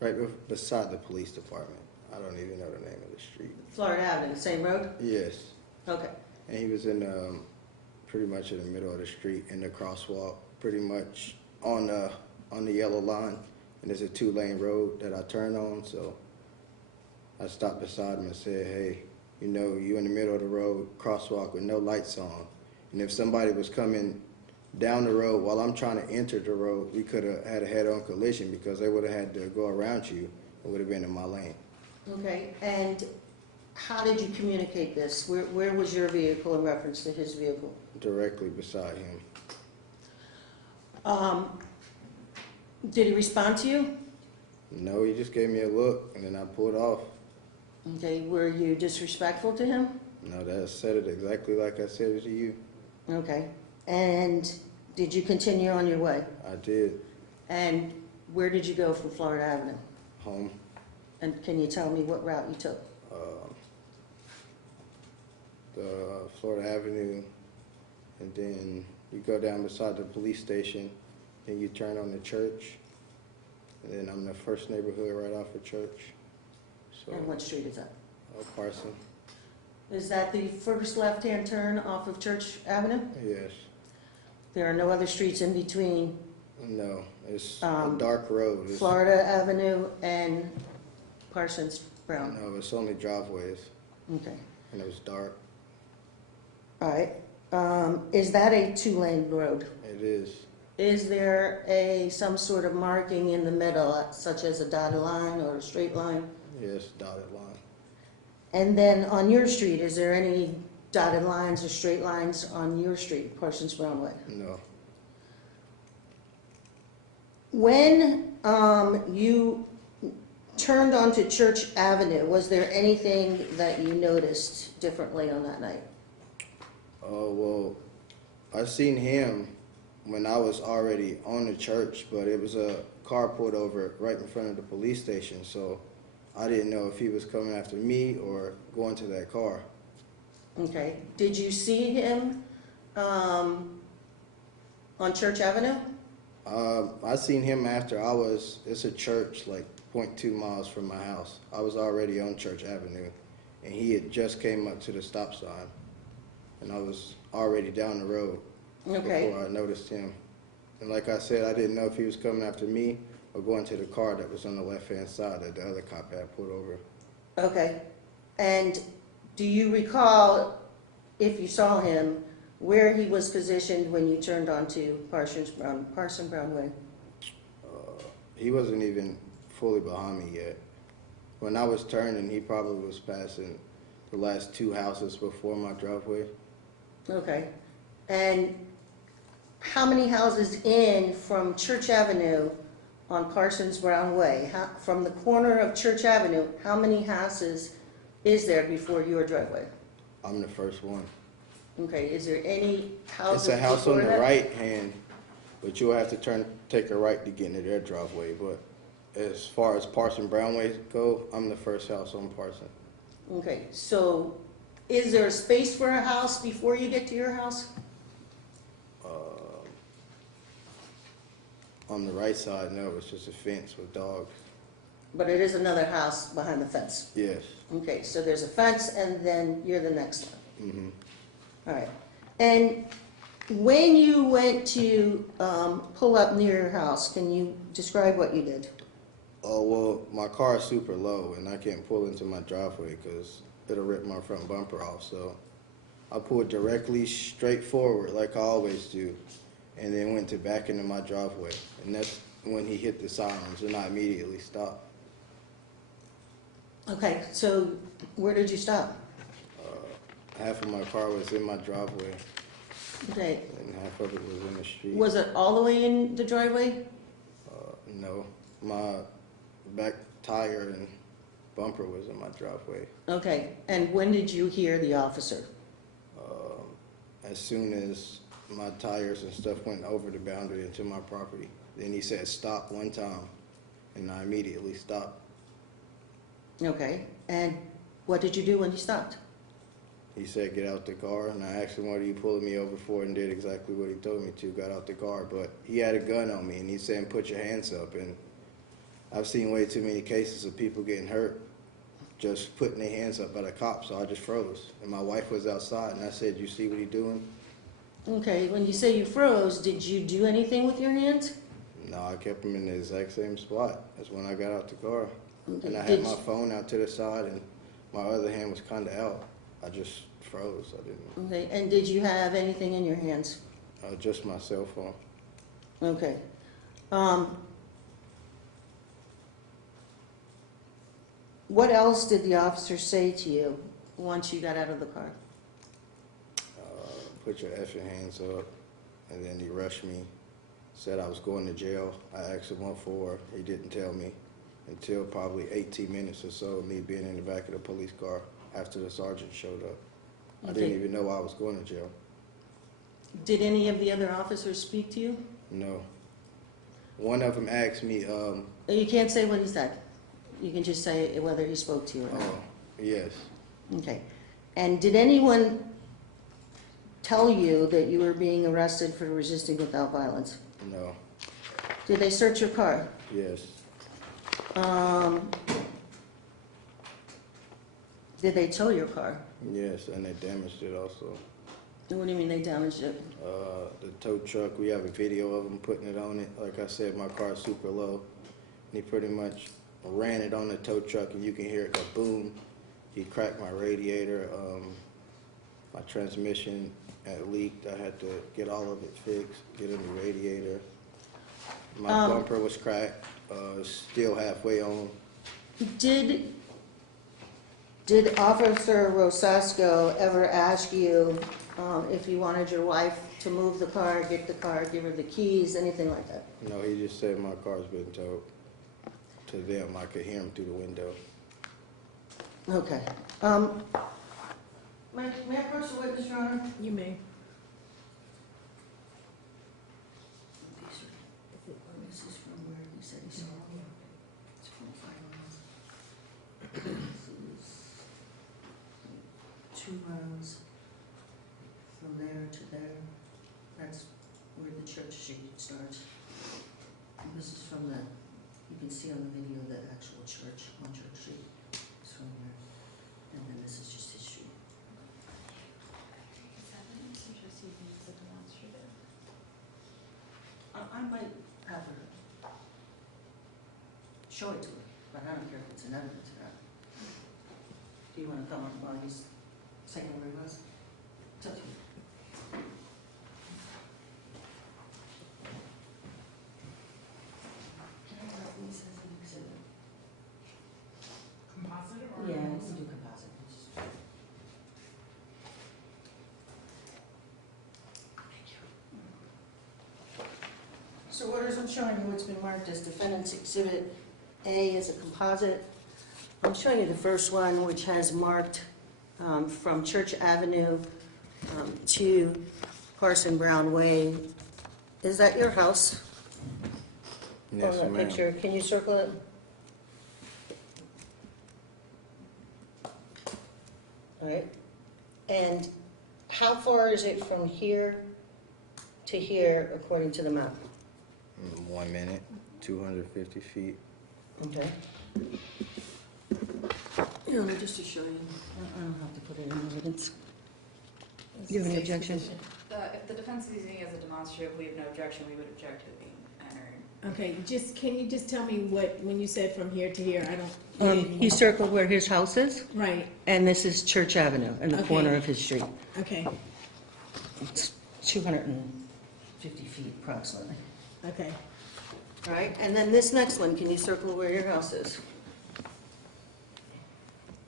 Right beside the police department. I don't even know the name of the street. Florida Avenue, same road? Yes. Okay. And he was in pretty much in the middle of the street in the crosswalk, pretty much on the yellow line. And there's a 2-lane road that I turn on, so I stopped beside him and said, "Hey, you know, you in the middle of the road, crosswalk with no lights on. And if somebody was coming down the road while I'm trying to enter the road, we could have had a head-on collision because they would have had to go around you. It would have been in my lane. Okay, and how did you communicate this? Where was your vehicle in reference to his vehicle? Directly beside him. Did he respond to you? No, he just gave me a look and then I pulled off. Okay, were you disrespectful to him? No, that said it exactly like I said it to you. Okay, and did you continue on your way? I did. And where did you go from Florida Avenue? Home. And can you tell me what route you took? The Florida Avenue, and then you go down beside the police station, and you turn on the church, and then I'm in the first neighborhood right off of church. So, And what street is that? Parson. Is that the first left-hand turn off of Church Avenue? Yes. There are no other streets in between No, it's a dark road. It's, Florida Avenue and Parsons Brown? no, it's only driveways, Okay, and it was dark. all right. Is that a two-lane road? It is. Is there some sort of marking in the middle, such as a dotted line or a straight line? Yes, dotted line. And then on your street, is there any dotted lines or straight lines on your street, Parsons Brown Way? No. When you turned onto Church Avenue, was there anything that you noticed differently on that night? Oh, well, I seen him when I was already on the church, but it was a car pulled over right in front of the police station, so I didn't know if he was coming after me or going to that car. Okay. Did you see him on Church Avenue? I seen him after it's a church like 0.2 miles from my house. I was already on Church Avenue, and he had just came up to the stop sign, and I was already down the road Okay. before I noticed him. And like I said, I didn't know if he was coming after me or going to the car that was on the left-hand side that the other cop had pulled over. Okay. And do you recall, if you saw him, where he was positioned when you turned onto Parson Brown Way? He wasn't even fully behind me yet. When I was turning, he probably was passing the last two houses before my driveway. Okay. And how many houses in from Church Avenue on Parsons Brown Way? From the corner of Church Avenue, how many houses is there before your driveway? I'm the first one. Okay, is there any houses It's a house on before the that? right hand, but you'll have to take a right to get into their driveway. But as far as Parson Brown Way go, I'm the first house on Parson. Okay, so is there a space for a house before you get to your house? On the right side, no, it's just a fence with dogs. But it is another house behind the fence. Yes. Okay, so there's a fence and then you're the next one. Mm-hmm. All right. And when you went to pull up near your house, can you describe what you did? Oh, well, my car is super low, and I can't pull into my driveway because it'll rip my front bumper off. So I pulled directly straight forward like I always do, and then went to back into my driveway. And that's when he hit the sirens, and I immediately stopped. Okay, so where did you stop? Half of my car was in my driveway, Okay, and half of it was in the street. was it all the way in the driveway? No, my back tire and bumper was in my driveway. Okay, and when did you hear the officer? As soon as my tires and stuff went over the boundary into my property. Then he said stop one time, and I immediately stopped. Okay, and what did you do when he stopped? He said get out the car, and I asked him what are you pulling me over for, and did exactly what he told me to, got out the car. But he had a gun on me, and he said put your hands up, and I've seen way too many cases of people getting hurt just putting their hands up by the cops, so I just froze. And my wife was outside, and I said, you see what he doing? Okay, when you say you froze, did you do anything with your hands? No, I kept them in the exact same spot as when I got out the car. Okay, And I had did my you- phone out to the side, and my other hand was kind of out. I just froze. I didn't. Okay, and did you have anything in your hands? Just my cell phone. Okay. What else did the officer say to you once you got out of the car? Put your effing hands up. And then he rushed me. Said I was going to jail. I asked him what for. He didn't tell me until probably 18 minutes or so of me being in the back of the police car after the sergeant showed up. I didn't even know I was going to jail. Did any of the other officers speak to you? No. One of them asked me, You can't say what he said. You can just say whether he spoke to you or not. oh, yes. Okay. And did anyone tell you that you were being arrested for resisting without violence? No. Did they search your car? Yes. Did they tow your car? Yes, and they damaged it also. What do you mean they damaged it? The tow truck, we have a video of him putting it on it. Like I said, my car's super low. And he pretty much ran it on the tow truck, and you can hear it go boom. He cracked my radiator. My transmission had leaked. I had to get all of it fixed, get a new radiator. My bumper was cracked, still halfway on. Did Officer Rosasco ever ask you if you wanted your wife to move the car, get the car, give her the keys, anything like that? No, he just said my car's been towed to them. I could hear him through the window. Okay. May I approach the witness, Your Honor? You may. This is from where he said he saw you. It's from firearms. This is 2 miles from there to there. That's where the church street starts. And this is from the, you can see on the video the actual church on Church Street. It's from there. And then this is just his street. I might have her show it to her, but I don't care if it's in evidence or not. Do you want to come up while he's saying where he was? It's up to you. Can I have these as an exhibit? Composite or? Yeah, we can do composite. So orders I'm showing you what's been marked as Defendant's Exhibit A as a composite. I'm showing you the first one, which has marked from Church Avenue to Parson Brown Way. Is that your house? Yes, On that ma'am. picture, can you circle it? All right. And how far is it from here to here, according to the map? 1 minute, 250 feet. Okay. Yeah, just to show you. I don't have to put it in evidence. Do you have any objection? If the defense is using it as a demonstrative, we have no objection, we would object to it being entered. Okay, can you just tell me when you said from here to here, I don't. He circled where his house is, Right, and this is Church Avenue, in the Okay. corner of his street. okay, It's 250 feet approximately. okay. All right, and then this next one, can you circle where your house is?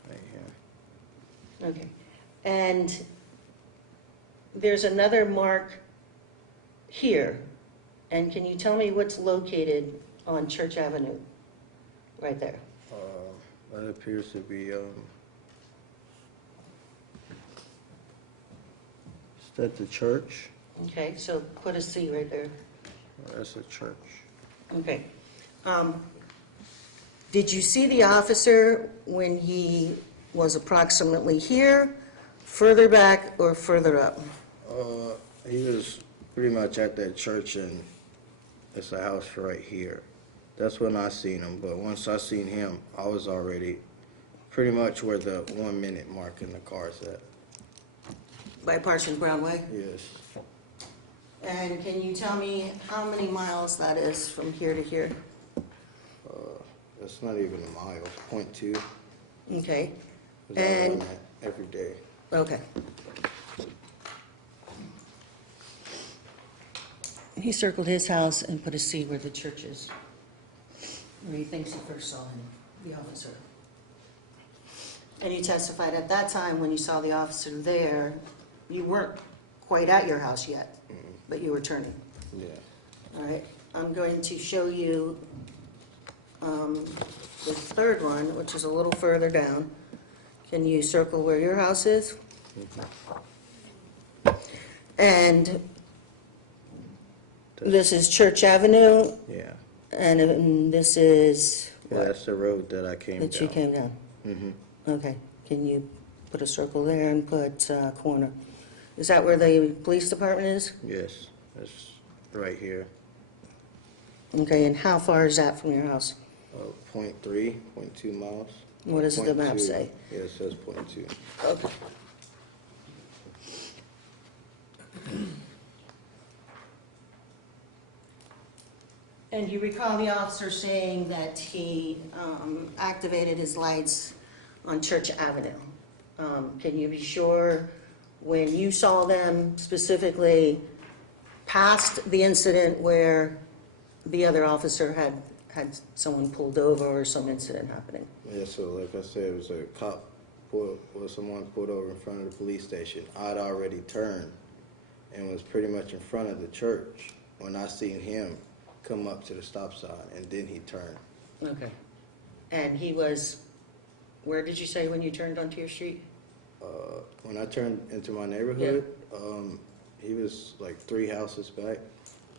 Right here. Okay. And there's another mark here. And can you tell me what's located on Church Avenue? Right there. That appears to be, is that the church? Okay, so put a C right there. That's a church. Okay. Did you see the officer when he was approximately here, further back, or further up? He was pretty much at that church, and it's a house right here. That's when I seen him, but once I seen him, I was already pretty much where the 1 minute mark in the car's at. By Parson Brown Way? Yes. And can you tell me how many miles that is from here to here? That's not even a mile, it's 0.2. Okay. 'Cause I And- run that every day. Okay. He circled his house and put a C where the church is, where he thinks he first saw him, the officer. And you testified at that time when you saw the officer there, you weren't quite at your house yet, but you were turning. Yeah. All right, I'm going to show you the third one, which is a little further down. Can you circle where your house is? And this is Church Avenue, Yeah. and this is Yeah, what? that's the road that I came down. That you came down? Okay, can you put a circle there and put corner? Is that where the police department is? Yes, that's right here. Okay, and how far is that from your house? 0.3, 0.2 miles. What does the map 0.2. say? Yeah, it says 0.2. Okay. And you recall the officer saying that he activated his lights on Church Avenue. Can you be sure when you saw them specifically past the incident where the other officer had someone pulled over or some incident happening? Yeah, so like I said, it was a cop someone pulled over in front of the police station. I'd already turned and was pretty much in front of the church when I seen him come up to the stop sign, and then he turned. Okay. And he was, where did you say when you turned onto your street? When I turned into my neighborhood, he was like 3 houses back.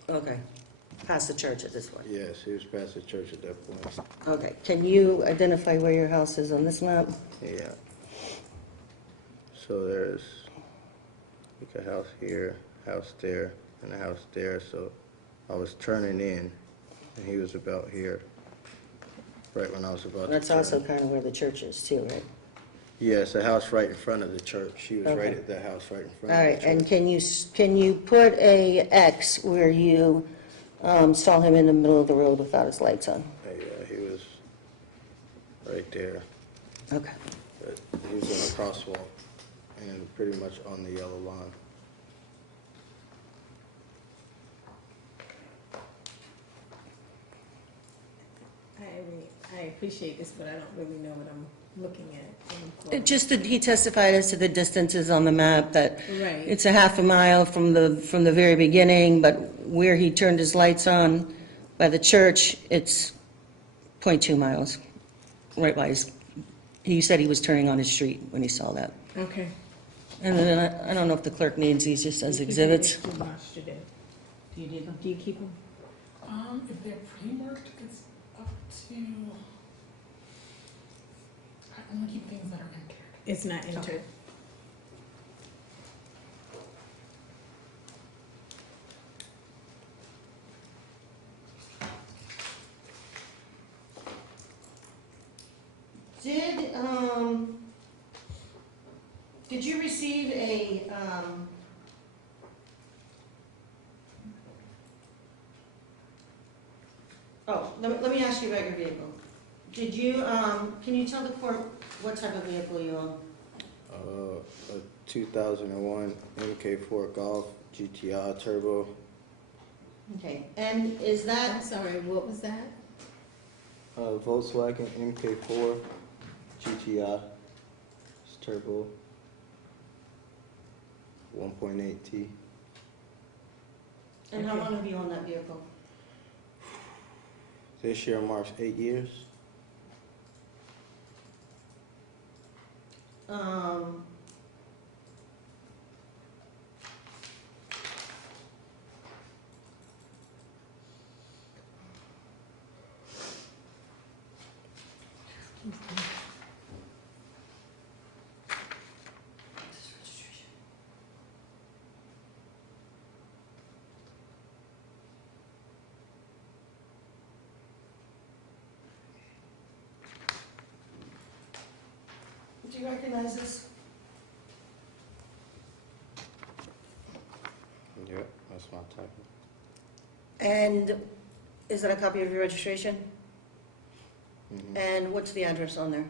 Okay. Past the church at this point? Yes, he was past the church at that point. Okay. Can you identify where your house is on this map? Yeah. So there's like a house here, house there, and a house there. So I was turning in, and he was about here, right when I was about That's to turn. also kind of where the church is too, right? Yes, a house right in front of the church. She was Okay. right at that house right in front All of right. the And church. can you put a X where you saw him in the middle of the road without his lights on? Yeah, he was right there. Okay. But he was in a crosswalk and pretty much on the yellow line. I appreciate this, but I don't really know what I'm looking at. Just that he testified as to the distances on the map, that Right. it's a half a mile from the very beginning, but where he turned his lights on by the church, it's 0.2 miles, right by his, he said he was turning on his street when he saw that. Okay. And then I don't know if the clerk needs these just as exhibits. Too much to do. Do you need them? Do you keep them? If they're pre-marked, it's up to, I'm gonna keep things that are entered. It's not entered. Okay. Did you receive a, let me ask you about your vehicle. Did you, can you tell the court what type of vehicle you own? A 2001 MK4 Golf GTI Turbo. Okay, and is I'm that, sorry, what was that? Volkswagen MK4 GTI. It's turbo. 1.8T. and how long have you owned that vehicle? This year marks 8 years. Do you recognize this? Yep, that's my type. And is that a copy of your registration? Mhm. And what's the address on there?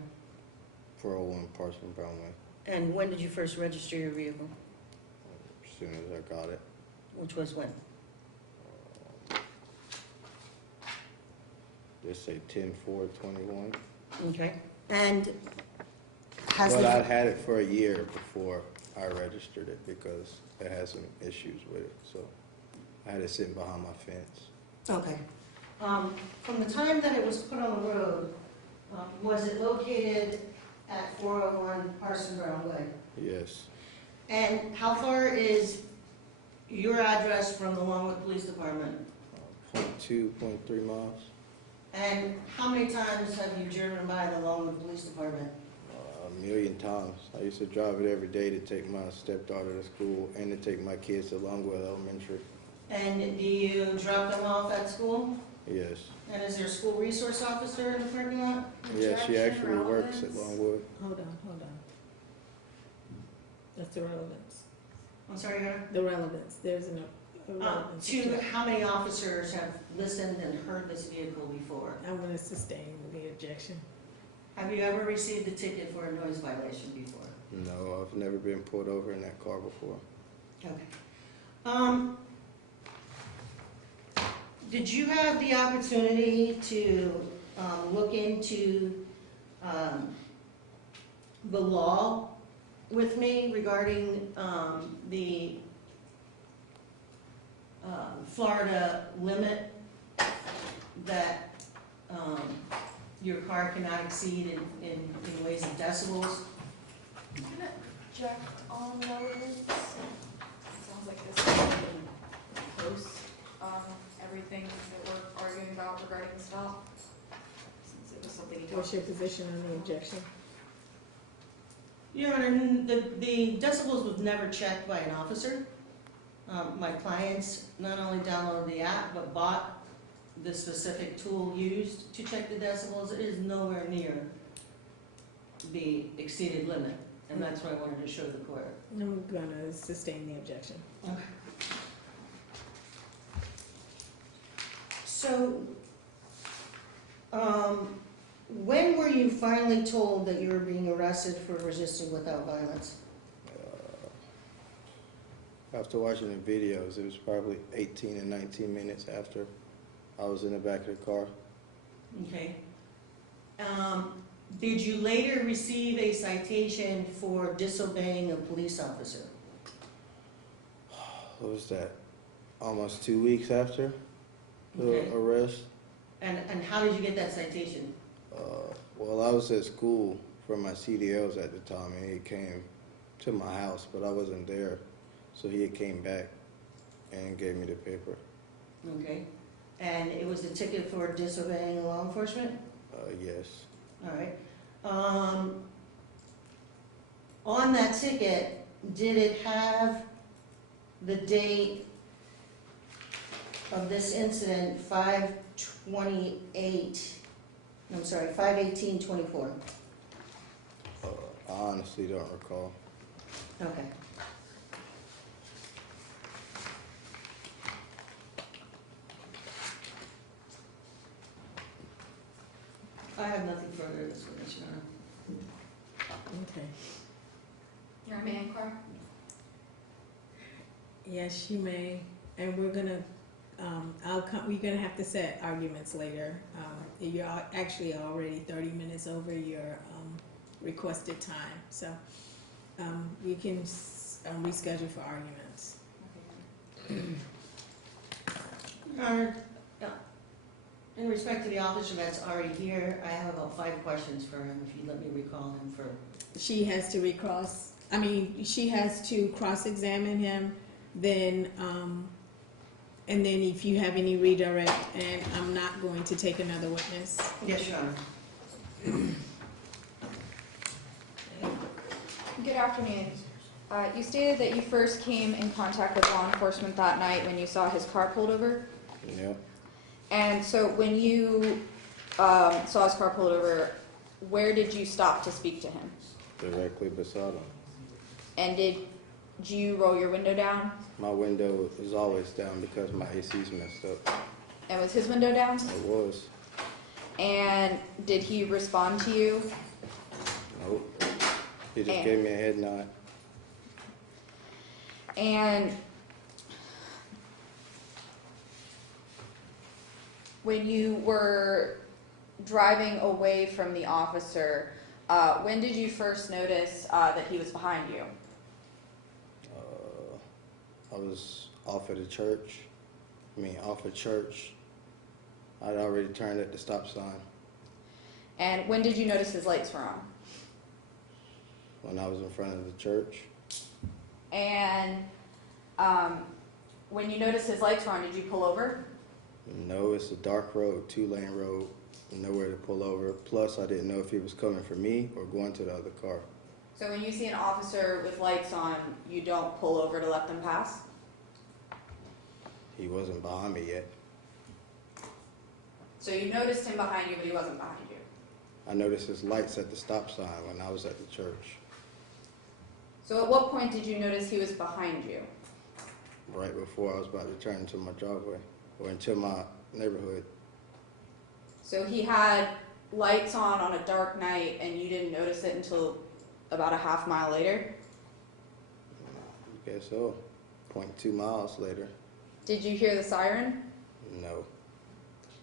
401 Parson Brownway, And when did you first register your vehicle? as soon as I got it. Which was when? Just say 10/4/21. Okay. And has But I the, had it for a year before I registered it because it had some issues with it, so I had it sitting behind my fence. okay. From the time that it was put on the road, was it located at 401 Parson Brown Way? Yes, And how far is your address from the Longwood Police Department? 0.3 miles. And how many times have you driven by the Longwood Police Department? A million times. I used to drive it every day to take my stepdaughter to school and to take my kids to Longwood Elementary. And do you drop them off at school? Yes. And is there a school resource officer in the parking lot? Yeah, she Objection, actually works at relevance? Longwood. Hold on. That's the relevance. I'm sorry, Your Honor? The relevance, there's a relevance. To how many officers have listened and heard this vehicle before? I'm gonna sustain the objection. Have you ever received a ticket for a noise violation before? No, I've never been pulled over in that car before. Okay. Did you have the opportunity to look into the law with me regarding the Florida limit that your car cannot exceed in ways of decibels? I'm gonna object on relevance. Sounds like this is getting close on everything that we're arguing about regarding the stop. Since it was something he What's talked. your position on the objection? Your Honor, the decibels was never checked by an officer. My clients not only downloaded the app, but bought the specific tool used to check the decibels. It is nowhere near the exceeded limit, and that's what I wanted to show the court. I'm gonna sustain the objection. Okay. So, when were you finally told that you were being arrested for resisting without violence? After watching the videos, it was probably 18 and 19 minutes after I was in the back of the car. Okay. Did you later receive a citation for disobeying a police officer? What was that? Almost 2 weeks after the Okay. arrest. And how did you get that citation? Well, I was at school for my CDLs at the time, and he came to my house, but I wasn't there. So he came back and gave me the paper. Okay. And it was the ticket for disobeying law enforcement? Yes. All right. On that ticket, did it have the date of this incident, 5/18/24? I honestly don't recall. Okay. I have nothing further this witness, Your Honor. Okay. Your Honor, may I inquire? Yes, you may, and we're gonna, we're gonna have to set arguments later. You're actually already 30 minutes over your requested time, so we can reschedule for arguments. Your Honor, in respect to the officer that's already here, I have about 5 questions for him, if you let me recall him for. She has to cross-examine him, then, and then if you have any redirect, and I'm not going to take another witness. Yes, Your Honor. Good afternoon. You stated that you first came in contact with law enforcement that night when you saw his car pulled over. Yeah. And so when you saw his car pulled over, where did you stop to speak to him? Directly beside him. And did you roll your window down? My window is always down because my AC's messed up. And was his window down? It was. And did he respond to you? Nope. He just And- gave me a head nod. And when you were driving away from the officer, when did you first notice that he was behind you? I was off of church. I'd already turned at the stop sign And when did you notice his lights were on? when I was in front of the church. And when you noticed his lights were on, did you pull over? No, it's a dark road, 2-lane road, nowhere to pull over. Plus, I didn't know if he was coming for me or going to the other car. So when you see an officer with lights on, you don't pull over to let them pass? He wasn't behind me yet. So you noticed him behind you, but he wasn't behind you? I noticed his lights at the stop sign when I was at the church, So at what point did you notice he was behind you? right before I was about to turn into my driveway or into my neighborhood. So he had lights on a dark night and you didn't notice it until about a half mile later? I guess so. 0.2 miles later. Did you hear the siren? No,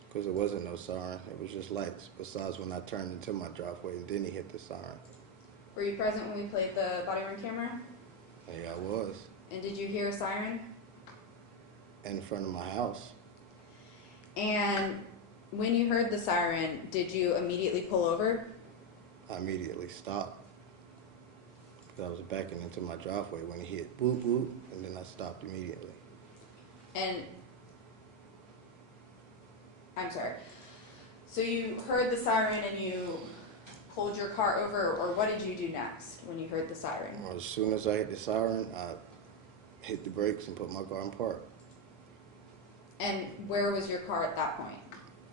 because it wasn't no siren. It was just lights. Besides when I turned into my driveway and then he hit the siren. Were you present when we played the body worn camera? Yeah, I was And did you hear a siren? in front of my house. And when you heard the siren, did you immediately pull over? I immediately stopped because I was backing into my driveway when he hit boop boop, and then I stopped immediately. And I'm sorry. So you heard the siren and you pulled your car over, or what did you do next when you heard the siren? Well, as soon as I hit the siren, I hit the brakes and put my car in park And where was your car at that point?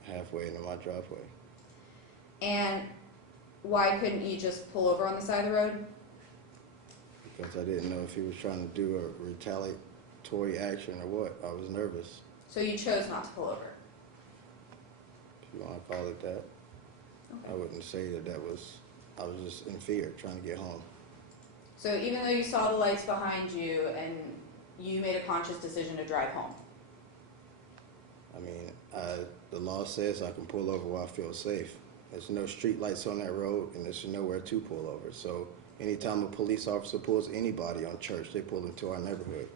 halfway into my driveway. And why couldn't you just pull over on the side of the road? Because I didn't know if he was trying to do a retaliatory action or what. I was nervous, So you chose not to pull over? if you want to call it that. I wouldn't say that I was just in fear, trying to get home. So even though you saw the lights behind you and you made a conscious decision to drive home? I mean, the law says I can pull over where I feel safe. There's no street lights on that road, and there's nowhere to pull over. So anytime a police officer pulls anybody on Church, they pull into our neighborhood.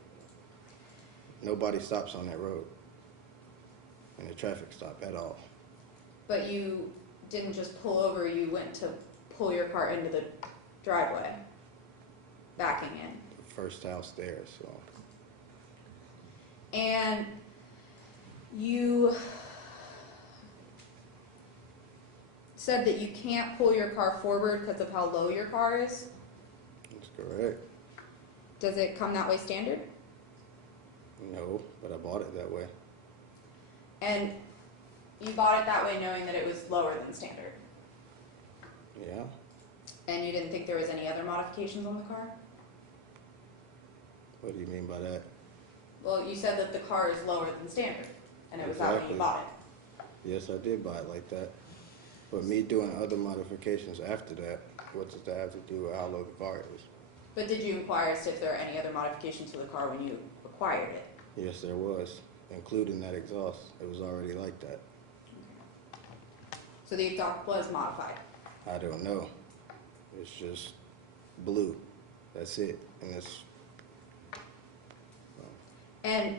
Nobody stops on that road, and a traffic stop at all. But you didn't just pull over, you went to pull your car into the driveway, backing in. The first house there, so. And you said that you can't pull your car forward because of how low your car is. That's correct. Does it come that way standard? No, but I bought it that way. And you bought it that way knowing that it was lower than standard? Yeah. And you didn't think there was any other modifications on the car? What do you mean by that? Well, you said that the car is lower than standard, and it was that way you Exactly. bought it. Yes, I did buy it like that. But me doing other modifications after that, what does that have to do with how low the car is? But did you inquire as to if there are any other modifications to the car when you acquired it? Yes, there was, including that exhaust. It was already like that. So the exhaust was modified. I don't know. It's just blue. That's it. And it's And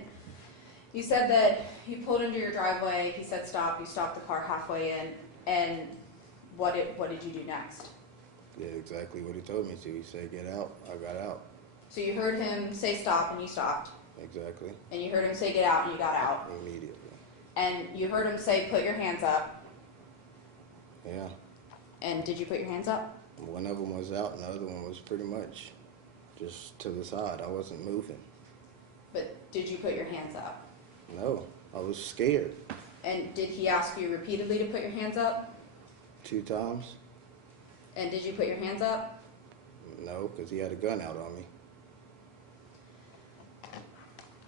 you said that you pulled into your driveway, he said stop, you stopped the car halfway in, and what did you do next? yeah, exactly what he told me to. He said, get out. I got out. So you heard him say stop and you stopped, Exactly. and you heard him say get out and you got out, Immediately. and you heard him say put your hands up, Yeah. and did you put your hands up? One of them was out and the other one was pretty much just to the side. I wasn't moving. But did you put your hands up? No, I was scared. And did he ask you repeatedly to put your hands up? 2 times. And did you put your hands up? No, because he had a gun out on me.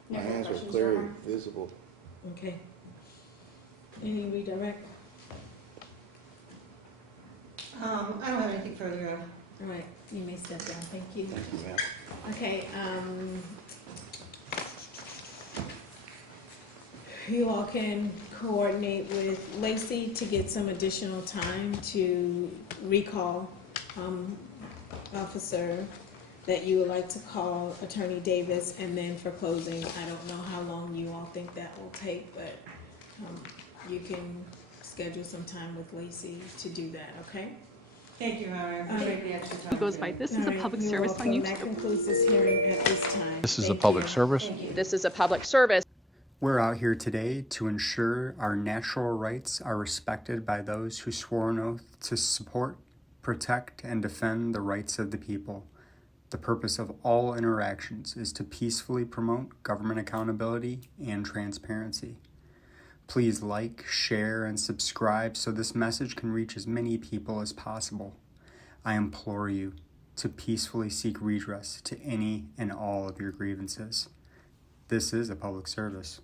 No My further hands were questions, clearly Your Honor? visible. Okay. Any redirect? I don't have anything further. All right. You may step down, thank you. Thank you, ma'am. Okay, you all can coordinate with Lacey to get some additional time to recall, officer that you would like to call Attorney Davis, and then for closing, I don't know how long you all think that will take, but, you can schedule some time with Lacey to do that, okay? Thank you, Your Honor. I appreciate the extra time. He goes by, today. this is a All public right, service you're on welcome. That YouTube. concludes this hearing at this time. This is a Thank public you. service. This is a public service. We're out here today to ensure our natural rights are respected by those who swore an oath to support, protect, and defend the rights of the people. The purpose of all interactions is to peacefully promote government accountability and transparency. Please like, share, and subscribe so this message can reach as many people as possible. I implore you to peacefully seek redress to any and all of your grievances. This is a public service.